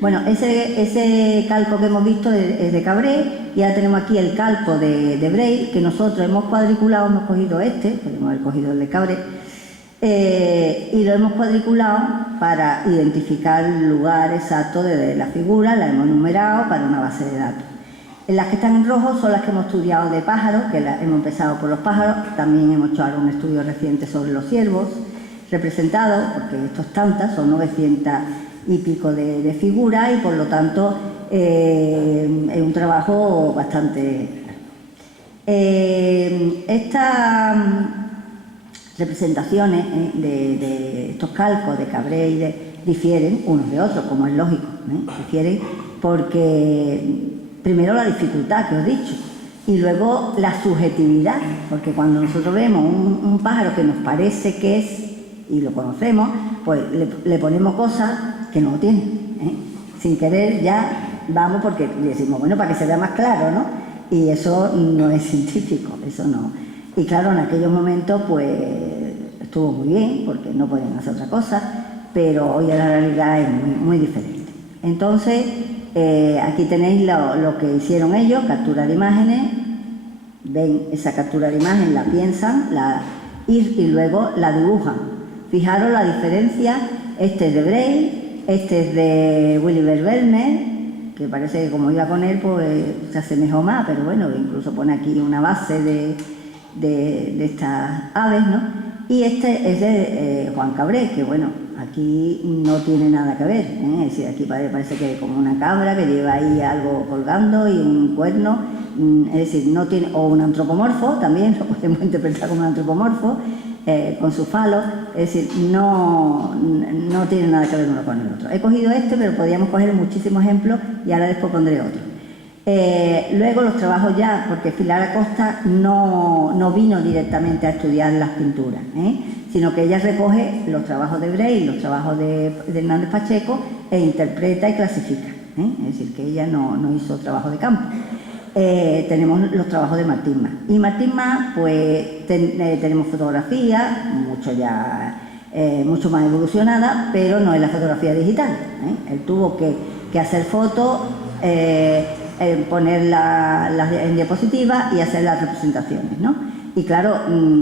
Bueno, ese calco que hemos visto es de Cabré, y ahora tenemos aquí el calco de Braille, que nosotros hemos cuadriculado, hemos cogido podemos haber cogido el de Cabré, y lo hemos cuadriculado para identificar el lugar exacto de la figura, la hemos numerado para una base de datos. Las que están en rojo son las que hemos estudiado de pájaros, que hemos empezado por los pájaros, también hemos hecho ahora un estudio reciente sobre los ciervos representados, porque estos tantas, son 900 y pico de figuras, y por lo tanto es un trabajo bastante... Estas representaciones de estos calcos de Cabré difieren unos de otros, como es lógico, difieren porque primero la dificultad que os he dicho, y luego la subjetividad, porque cuando nosotros vemos un pájaro que nos parece que es y lo conocemos, pues le ponemos cosas que no lo tienen, sin querer ya vamos, porque le decimos, bueno, para que se vea más claro, ¿no? Y eso no es científico, eso no. Y claro, en aquellos momentos pues estuvo muy bien, porque no podían hacer otra cosa, pero hoy la realidad es muy, muy diferente. Entonces, aquí tenéis lo que hicieron ellos, capturar imágenes, ven esa captura de imagen, la piensan, y luego la dibujan. Fijaros la diferencia, este es de Braille, este es de Willy Vermelmer, que parece que como iba con él, pues se asemejó más, pero bueno, incluso pone aquí una base de estas aves, ¿no? Y este es de Juan Cabré, que bueno, aquí no tiene nada que ver, es decir, aquí parece que es como una cabra que lleva ahí algo colgando y un cuerno, es decir, no tiene, o un antropomorfo, también lo podemos interpretar como un antropomorfo, con su falo, es decir, no tiene nada que ver uno con el otro. He cogido pero podríamos coger muchísimos ejemplos y ahora después pondré otro. Luego los trabajos ya, porque Pilar Acosta no vino directamente a estudiar las pinturas, sino que ella recoge los trabajos de Braille, los trabajos de Hernández Pacheco, e interpreta y clasifica, es decir, que ella no hizo trabajo de campo. Tenemos los trabajos de Martín Mas. Y Martín Mas, pues tenemos fotografía, mucho más evolucionada, pero no es la fotografía digital. Él tuvo que hacer fotos, ponerlas en diapositiva y hacer las representaciones, ¿no? Y claro,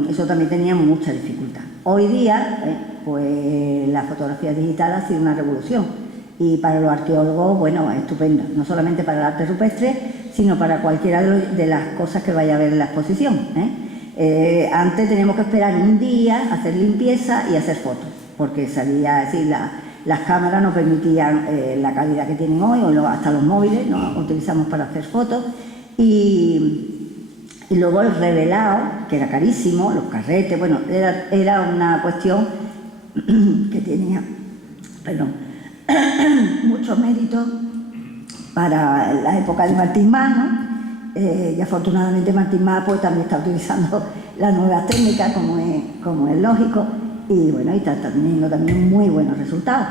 eso también tenía mucha dificultad. Hoy día, pues la fotografía digital ha sido una revolución. Y para los arqueólogos, bueno, es estupendo, no solamente para el arte rupestre, sino para cualquiera de las cosas que vaya a ver en la exposición. Antes teníamos que esperar un día, hacer limpieza y hacer fotos, porque salía así, las cámaras no permitían la calidad que tienen hoy, o hasta los móviles no utilizamos para hacer fotos, y luego el revelado, que era carísimo, los carretes, bueno, era una cuestión que tenía, mucho mérito para la época de Martín Mas, ¿no? y afortunadamente Martín Mas pues también está utilizando las nuevas técnicas, como es lógico, y bueno, y está teniendo también muy buenos resultados.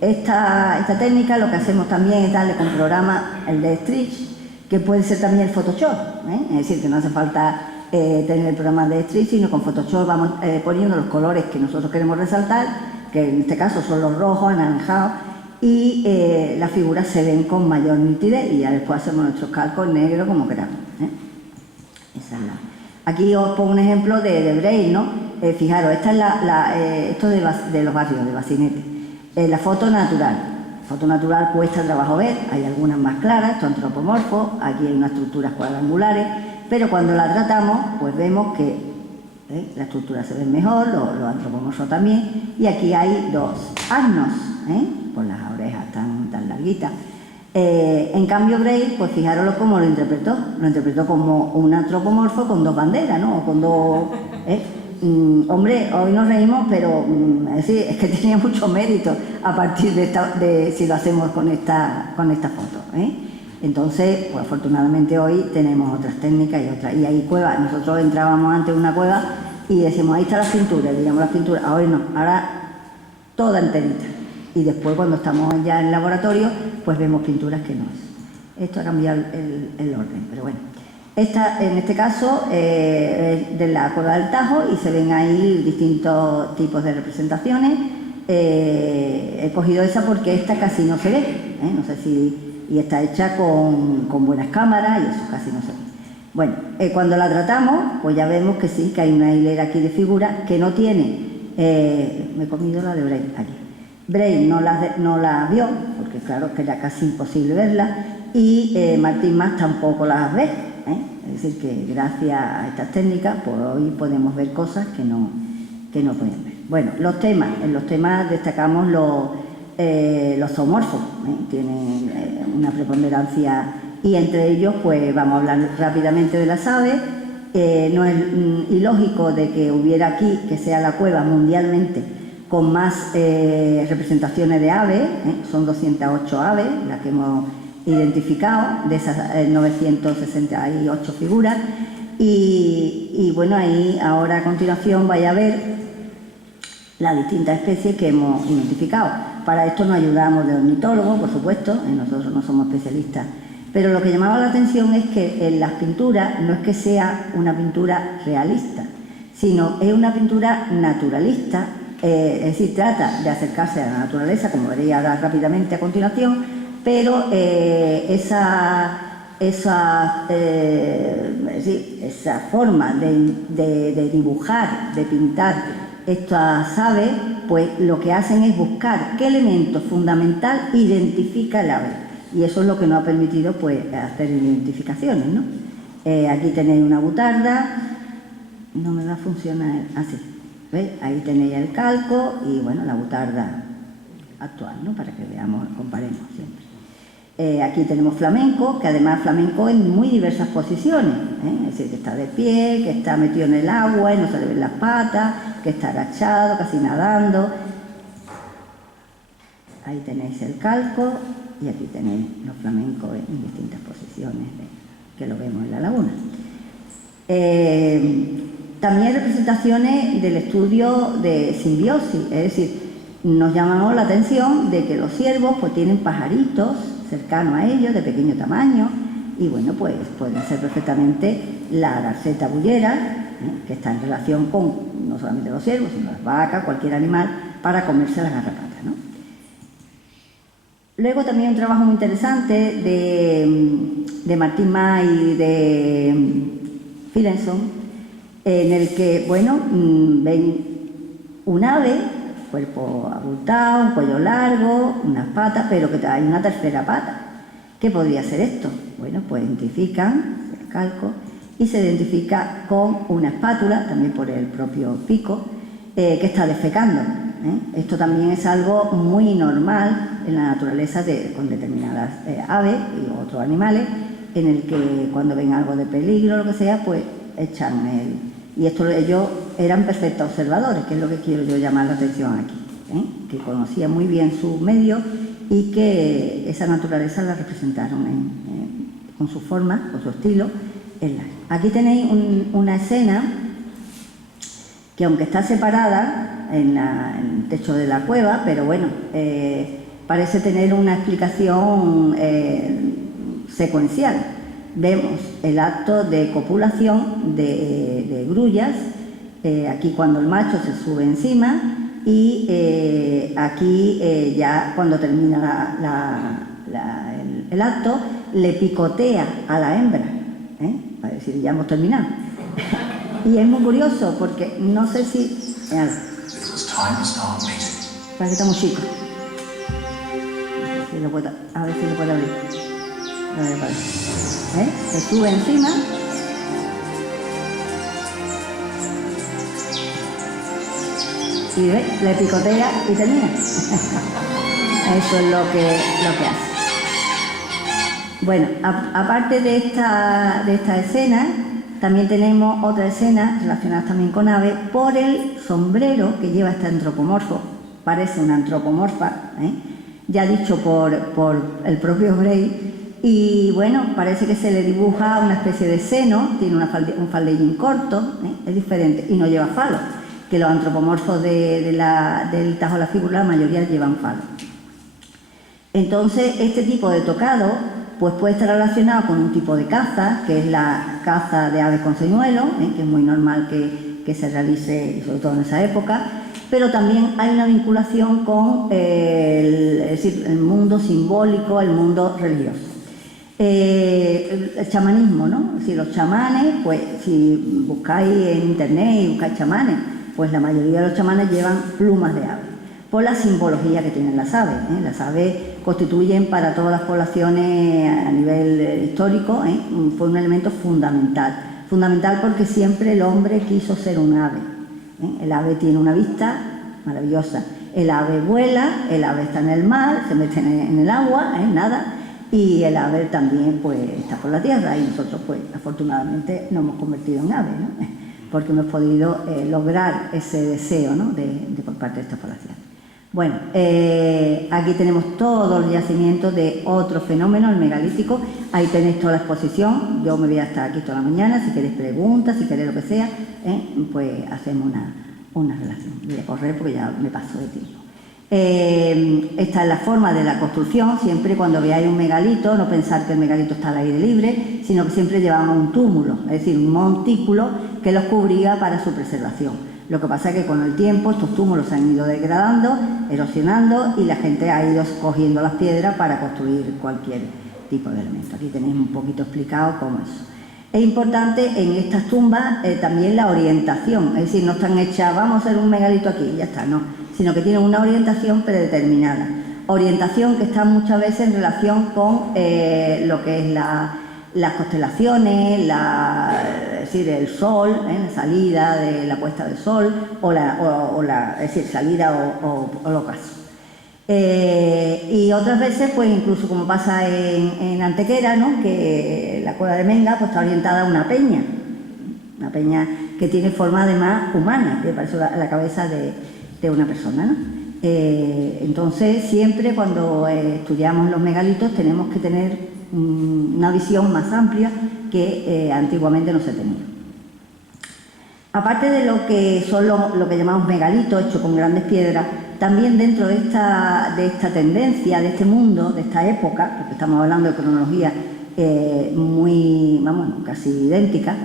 Esta técnica lo que hacemos también es darle con programa el de Stitch, que puede ser también el Photoshop, es decir, que no hace falta tener el programa de Stitch, sino con Photoshop vamos poniendo los colores que nosotros queremos resaltar, que en este caso son los rojos, anaranjados, y las figuras se ven con mayor nitidez, y ya después hacemos nuestros calcos negros como queramos. Esa es Aquí os pongo un ejemplo de Braille, ¿no? Fijaros, esta es esto de los barrios, de Bacinete. La foto natural. Foto natural cuesta trabajo ver, hay algunas más claras, esto es antropomorfo, aquí hay unas estructuras cuadrangulares, pero cuando la tratamos, pues vemos que la estructura se ve mejor, los antropomorfos también, y aquí hay dos asnos, por las orejas tan larguitas. En cambio, Braille, pues fijaros cómo lo interpretó como un antropomorfo con dos banderas, ¿no? O con dos... hombre, hoy nos reímos, pero es que tenía mucho mérito a partir de si lo hacemos con esta foto. Entonces, pues afortunadamente hoy tenemos otras técnicas y hay cuevas. Nosotros entrábamos antes en una cueva y decíamos, ahí está la pintura, digamos la pintura. Ahora no, ahora toda enterita. Y después, cuando estamos ya en el laboratorio, pues vemos pinturas que no es. Esto ha cambiado el orden, pero bueno. Esta, en este caso, es de la Cueva del Tajo y se ven ahí distintos tipos de representaciones. He cogido esa porque esta casi no se ve, no sé si... Y está hecha con buenas cámaras y eso casi no se ve. Bueno, cuando la tratamos, pues ya vemos que sí, que hay una hilera aquí de figuras que no tiene... me he comido la de Braille aquí. Braille no la vio, porque claro que era casi imposible verla, y Martín Mas tampoco las ve. Es decir, que gracias a estas técnicas, pues hoy podemos ver cosas que no pueden ver. Bueno, en los temas destacamos los zoomorfos, tienen una preponderancia, y entre ellos, pues vamos a hablar rápidamente de las aves. No es ilógico de que hubiera aquí, que sea la cueva mundialmente con más representaciones de aves, son 208 aves las que hemos identificado, de esas 968 figuras, y bueno, ahí ahora a continuación vais a ver las distintas especies que hemos identificado. Para esto nos ayudamos de ornitólogos, por supuesto, nosotros no somos especialistas, pero lo que llamaba la atención es que en las pinturas no es que sea una pintura realista, sino es una pintura naturalista, es decir, trata de acercarse a la naturaleza, como veréis ahora rápidamente a continuación, pero esa forma de dibujar, de pintar estas aves, pues lo que hacen es buscar qué elemento fundamental identifica el ave, y eso es lo que nos ha permitido pues hacer identificaciones, ¿no? Aquí tenéis una butarda, no me va a funcionar así, ¿veis? Ahí tenéis el calco y bueno, la butarda actual, ¿no? Para que veamos, comparemos siempre. Aquí tenemos flamenco, que además flamenco en muy diversas posiciones, es decir, que está de pie, que está metido en el agua y no se le ven las patas, que está agachado, casi nadando. Ahí tenéis el calco y aquí tenéis los flamencos en distintas posiciones, que lo vemos en la laguna. También representaciones del estudio de simbiosis, es decir, nos llamamos la atención de que los ciervos pues tienen pajaritos cercanos a ellos, de pequeño tamaño, y bueno, pues pueden ser perfectamente la garceta bullera, que está en relación con no solamente los ciervos, sino las vacas, cualquier animal, para comerse las garrapatas, ¿no? Luego también un trabajo muy interesante de Martín Mas y de Philipson, en el que, bueno, ven un ave, cuerpo abultado, un cuello largo, unas patas, pero que hay una tercera pata. ¿Qué podría ser esto? Bueno, pues identifican el calco y se identifica con una espátula, también por el propio pico, que está defecando. Esto también es algo muy normal en la naturaleza con determinadas aves y otros animales, en el que cuando ven algo de peligro o lo que sea, pues echan y ellos eran perfectos observadores, que es lo que quiero yo llamar la atención aquí, que conocían muy bien su medio y que esa naturaleza la representaron con su forma, con su estilo. Aquí tenéis una escena que, aunque está separada en el techo de la cueva, pero bueno, parece tener una explicación secuencial. Vemos el acto de copulación de grullas, aquí cuando el macho se sube encima, y aquí ya cuando termina el acto, le picotea a la hembra, para decir ya hemos terminado. Y es muy curioso porque no sé si... Para que está muy chico. A ver si lo puedo abrir. Se sube encima. Y le picotea y termina. Eso es lo que hace. Bueno, aparte de esta escena, también tenemos otra escena relacionada también con aves por el sombrero que lleva este antropomorfo. Parece una antropomorfa, ya dicho por el propio Bray. Y bueno, parece que se le dibuja una especie de seno, tiene un faldellín corto, es diferente, y no lleva falo, que los antropomorfos del Tajo de la Figura, la mayoría llevan falo. Entonces, este tipo de tocado pues puede estar relacionado con un tipo de caza, que es la caza de aves con señuelo, que es muy normal que se realice, sobre todo en esa época, pero también hay una vinculación con el mundo simbólico, el mundo religioso. El chamanismo, ¿no? Si los chamanes, pues si buscáis en internet y buscáis chamanes, pues la mayoría de los chamanes llevan plumas de ave, por la simbología que tienen las aves. Las aves constituyen para todas las poblaciones a nivel histórico, fue un elemento fundamental. Fundamental porque siempre el hombre quiso ser un ave. El ave tiene una vista maravillosa. El ave vuela, el ave está en el mar, se mete en el agua, nada. Y el ave también pues está por la tierra, y nosotros pues afortunadamente nos hemos convertido en ave, ¿no? Porque hemos podido lograr ese deseo, ¿no? de por parte de esta población. Bueno, aquí tenemos todos los yacimientos de otro fenómeno, el megalítico. Ahí tenéis toda la exposición. Yo me voy a estar aquí toda la mañana. Si queréis preguntas, si queréis lo que sea, pues hacemos una relación. Voy a correr porque ya me paso de tiempo. Esta es la forma de la construcción. Siempre cuando veáis un megalito, no pensar que el megalito está al aire libre, sino que siempre llevamos un túmulo, es decir, un montículo que los cubría para su preservación. Lo que pasa es que con el tiempo estos túmulos se han ido degradando, erosionando, y la gente ha ido cogiendo las piedras para construir cualquier tipo de elemento. Aquí tenéis un poquito explicado cómo es. Es importante en estas tumbas también la orientación, es decir, no están hechas, vamos a hacer un megalito aquí y ya está, no, sino que tienen una orientación predeterminada. Orientación que está muchas veces en relación con lo que es las constelaciones, es decir, el sol, la salida de la puesta del sol, es decir, salida o ocaso. Y otras veces, pues incluso como pasa en Antequera, ¿no? Que la cueva de Menga pues está orientada a una peña que tiene forma además humana, que parece la cabeza de una persona, ¿no? Entonces, siempre cuando estudiamos los megalitos tenemos que tener una visión más amplia que antiguamente no se tenía. Aparte de lo que son lo que llamamos megalitos, hechos con grandes piedras, también dentro de esta tendencia, de este mundo, de esta época, porque estamos hablando de cronología casi idéntica,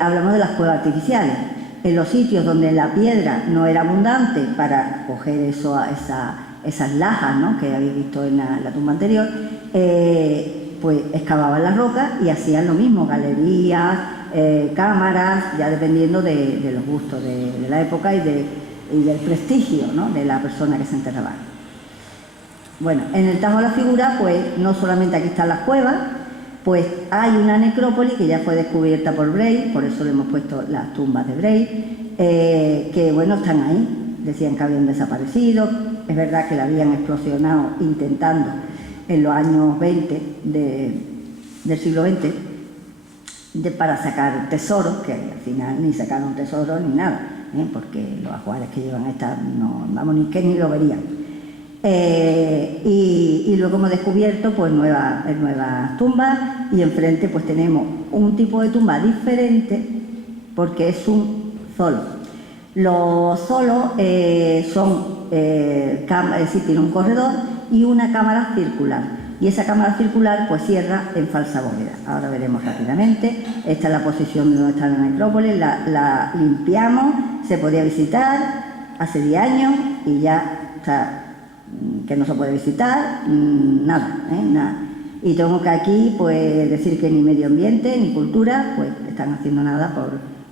hablamos de las cuevas artificiales. En los sitios donde la piedra no era abundante para coger esas lajas, ¿no? Que habéis visto en la tumba anterior, pues excavaban las rocas y hacían lo mismo, galerías, cámaras, ya dependiendo de los gustos de la época y del prestigio, ¿no? De la persona que se enterraba. Bueno, en el Tajo de la Figura, pues no solamente aquí están las cuevas, pues hay una necrópolis que ya fue descubierta por Bray, por eso le hemos puesto las tumbas de Bray, que bueno, están ahí, decían que habían desaparecido. Es verdad que la habían explosionado intentando en los años 20 del siglo XX para sacar tesoros, que al final ni sacaron tesoros ni nada, porque los ajuares que llevan estas no, vamos, ni lo verían. Y luego hemos descubierto pues nuevas tumbas, y enfrente pues tenemos un tipo de tumba diferente porque es un zolo. Los zolos son, es decir, tiene un corredor y una cámara circular, y esa cámara circular pues cierra en falsa bóveda. Ahora veremos rápidamente. Esta es la posición de donde está la necrópolis, la limpiamos, se podía visitar hace 10 años y ya está, que no se puede visitar, nada. Y tengo que aquí pues decir que ni medio ambiente ni cultura pues están haciendo nada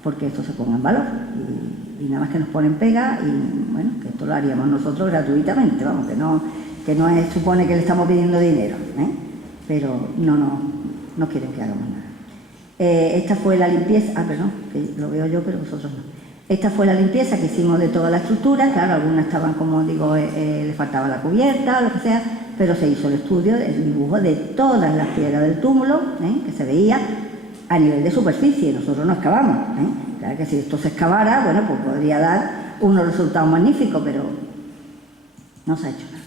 porque esto se ponga en valor, y nada más que nos ponen pega, y bueno, que esto lo haríamos nosotros gratuitamente, vamos, que no supone que le estamos pidiendo dinero, pero no quieren que hagamos nada. Esta fue la limpieza, perdón, que lo veo yo pero vosotros no. Esta fue la limpieza que hicimos de toda la estructura. Claro, algunas estaban, como digo, le faltaba la cubierta o lo que sea, pero se hizo el estudio, el dibujo de todas las piedras del túmulo, que se veía a nivel de superficie. Nosotros no excavamos, claro que si esto se excavara, bueno, pues podría dar unos resultados magníficos, pero no se ha hecho nada.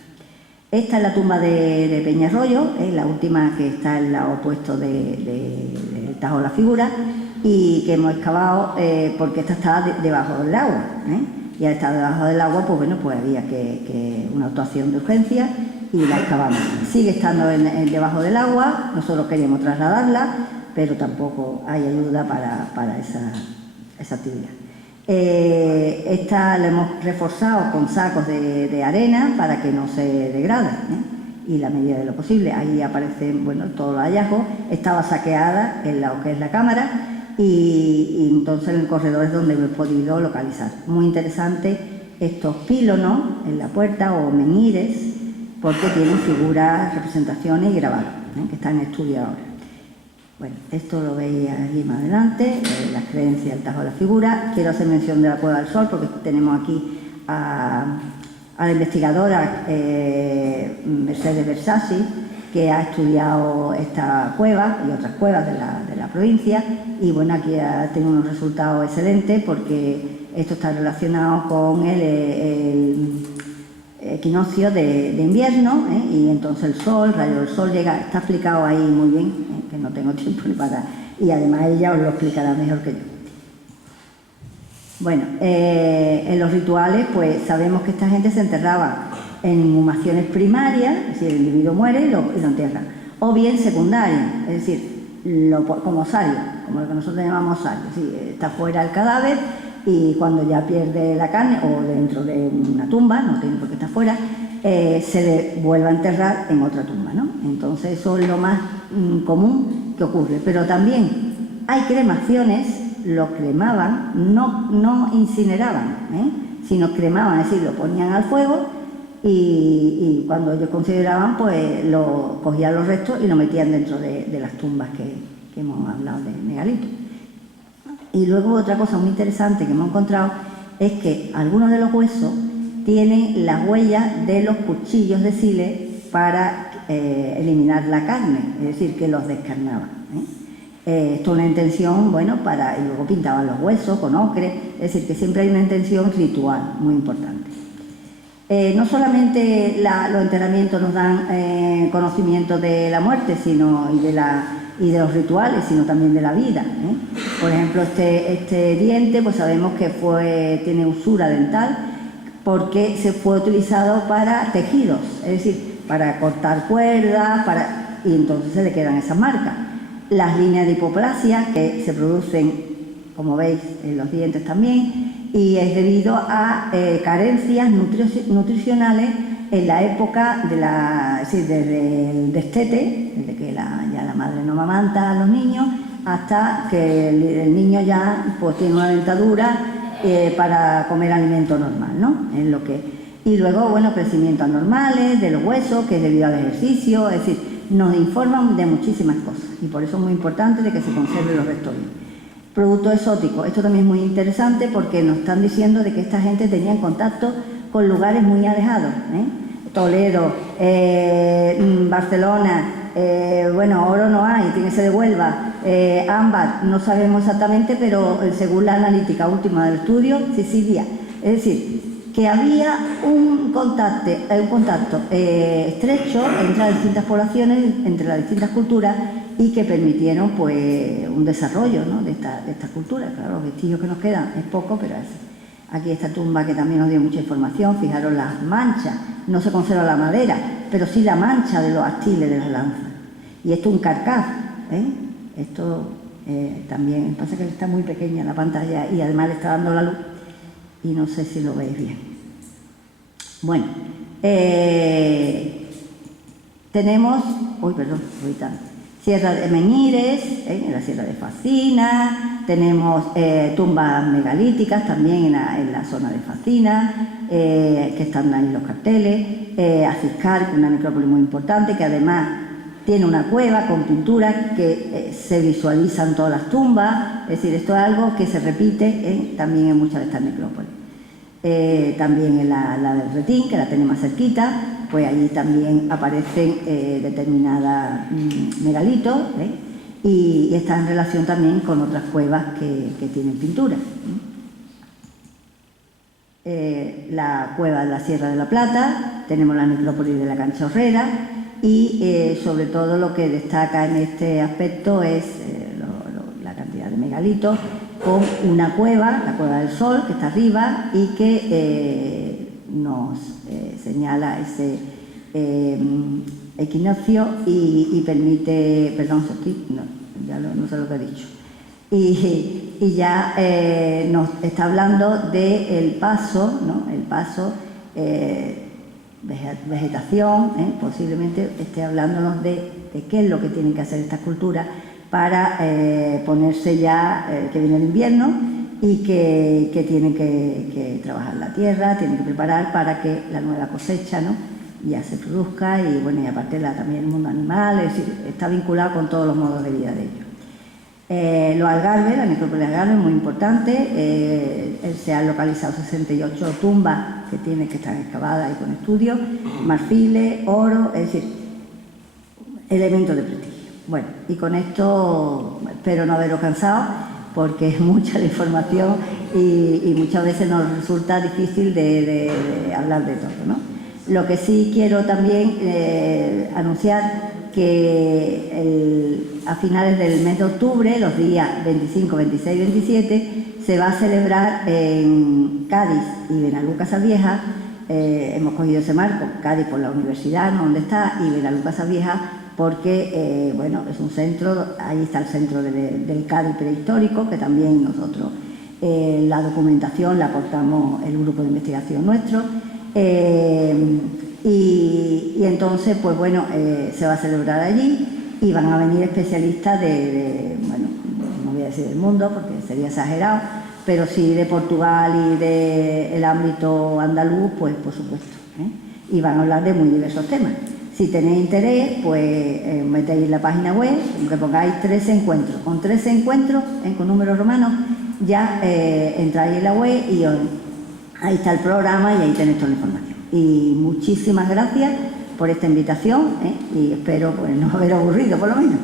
Esta es la tumba de Peñarroyo, la última, que está al lado opuesto del Tajo de la Figura, y que hemos excavado porque esta estaba debajo del agua, y al estar debajo del agua pues bueno, pues había que una actuación de urgencia y la excavamos. Sigue estando debajo del agua, nosotros queríamos trasladarla, pero tampoco hay ayuda para esa actividad. Esta la hemos reforzado con sacos de arena para que no se degrade, y la medida de lo posible. Ahí aparecen, bueno, todos los hallazgos. Estaba saqueada en lo que es la cámara, y entonces en el corredor es donde hemos podido localizar. Muy interesante estos pílonos en la puerta, o menhires, porque tienen figuras, representaciones y grabados, que están en estudio ahora. Bueno, esto lo veis aquí más adelante, las creencias del Tajo de la Figura. Quiero hacer mención de la Cueva del Sol porque tenemos aquí a la investigadora Mercedes Versassi, que ha estudiado esta cueva y otras cuevas de la provincia, y bueno, aquí ha tenido unos resultados excelentes porque esto está relacionado con el equinoccio de invierno, y entonces el sol, el rayo del sol llega, está explicado ahí muy bien, que no tengo tiempo ni para, y además ella os lo explicará mejor que yo. Bueno, en los rituales pues sabemos que esta gente se enterraba en inhumaciones primarias, es decir, el individuo muere y lo entierra, o bien secundarias, es decir, como osario, como lo que nosotros llamamos osario, es decir, está fuera el cadáver, y cuando ya pierde la carne, o dentro de una tumba, no tiene por qué estar fuera, se le vuelve a enterrar en otra tumba, ¿no? Entonces eso es lo más común que ocurre. Pero también hay cremaciones, lo cremaban, no incineraban, sino cremaban, es decir, lo ponían al fuego, y cuando ellos consideraban, pues lo cogían los restos y lo metían dentro de las tumbas que hemos hablado de megalito. Y luego otra cosa muy interesante que hemos encontrado es que algunos de los huesos tienen las huellas de los cuchillos de Siles para eliminar la carne, es decir, que los descarnaban. Esto es una intención, bueno, y luego pintaban los huesos con ocre, es decir, que siempre hay una intención ritual muy importante. No solamente los enterramientos nos dan conocimiento de la muerte, y de los rituales, sino también de la vida. Por ejemplo, este diente, pues sabemos que tiene usura dental porque se fue utilizado para tejidos, es decir, para cortar cuerdas, y entonces se le quedan esas marcas. Las líneas de hipoplasia que se producen, como veis, en los dientes también, y es debido a carencias nutricionales en la época desde el destete, desde que ya la madre no amamanta a los niños, hasta que el niño ya pues tiene una dentadura para comer alimento normal, ¿no? Y luego, bueno, crecimientos anormales de los huesos, que es debido al ejercicio, es decir, nos informan de muchísimas cosas, y por eso es muy importante de que se conserven los restos bien. Productos exóticos, esto también es muy interesante porque nos están diciendo de que esta gente tenía contacto con lugares muy alejados, Toledo, Barcelona, bueno, oro no hay, tiene que ser de Huelva, ámbar, no sabemos exactamente, pero según la analítica última del estudio, Sicilia. Es decir, que había un contacto estrecho entre las distintas poblaciones, entre las distintas culturas, y que permitieron pues un desarrollo, ¿no?, de esta cultura. Claro, los vestigios que nos quedan es poco, pero aquí esta tumba que también nos dio mucha información. Fijaros las manchas, no se conserva la madera, pero sí la mancha de los astiles de las lanzas. Y esto es un carcaj, ¿eh? Esto también, pasa que está muy pequeña la pantalla y además le está dando la luz y no sé si lo veis bien. Bueno, tenemos, Sierra de Meñires, en la Sierra de Facina, tenemos tumbas megalíticas también en la zona de Facina, que están ahí los carteles, Aciscar, una necrópolis muy importante, que además tiene una cueva con pinturas que se visualizan todas las tumbas. Es decir, esto es algo que se repite también en muchas de estas necrópolis. También en la del Retín, que la tenemos más cerquita, pues allí también aparecen determinadas megalitos, y está en relación también con otras cuevas que tienen pinturas. La cueva de la Sierra de la Plata, tenemos la necrópolis de la Cancha Horrera, y sobre todo lo que destaca en este aspecto es la cantidad de megalitos, con una cueva, la Cueva del Sol, que está arriba y que nos señala ese equinoccio y permite, perdón, no sé lo que he dicho, y ya nos está hablando del paso, ¿no?, el paso, vegetación, posiblemente esté hablándonos de qué es lo que tienen que hacer estas culturas para ponerse ya, que viene el invierno y que tienen que trabajar la tierra, tienen que preparar para que la nueva cosecha, ¿no?, ya se produzca. Y bueno, y aparte también el mundo animal, es decir, está vinculado con todos los modos de vida de ellos. Los Algarves, la necrópolis de Algarve es muy importante. Se han localizado 68 tumbas que están excavadas y con estudios, marfiles, oro, es decir, elementos de prestigio. Bueno, y con esto espero no haberos cansado, porque es mucha la información y muchas veces nos resulta difícil de hablar de todo, ¿no? Lo que sí quiero también anunciar que a finales del mes de octubre, los días 25, 26 y 27, se va a celebrar en Cádiz y Benalú Casavieja. Hemos cogido ese marco, Cádiz por la universidad, ¿no?, donde está, y Benalú Casavieja porque, bueno, es un centro, ahí está el centro del Cádiz prehistórico, que también nosotros la documentación la aportamos el grupo de investigación nuestro. Y entonces, pues bueno, se va a celebrar allí y van a venir especialistas bueno, no voy a decir del mundo porque sería exagerado, pero sí de Portugal y del ámbito andaluz, pues por supuesto, y van a hablar de muy diversos temas. Si tenéis interés, pues metéis en la página web, que pongáis 13 encuentros. Con 13 encuentros, con números romanos, ya entráis en la web y ahí está el programa y ahí tenéis toda la información. Y muchísimas gracias por esta invitación, y espero pues no haber aburrido, por lo menos.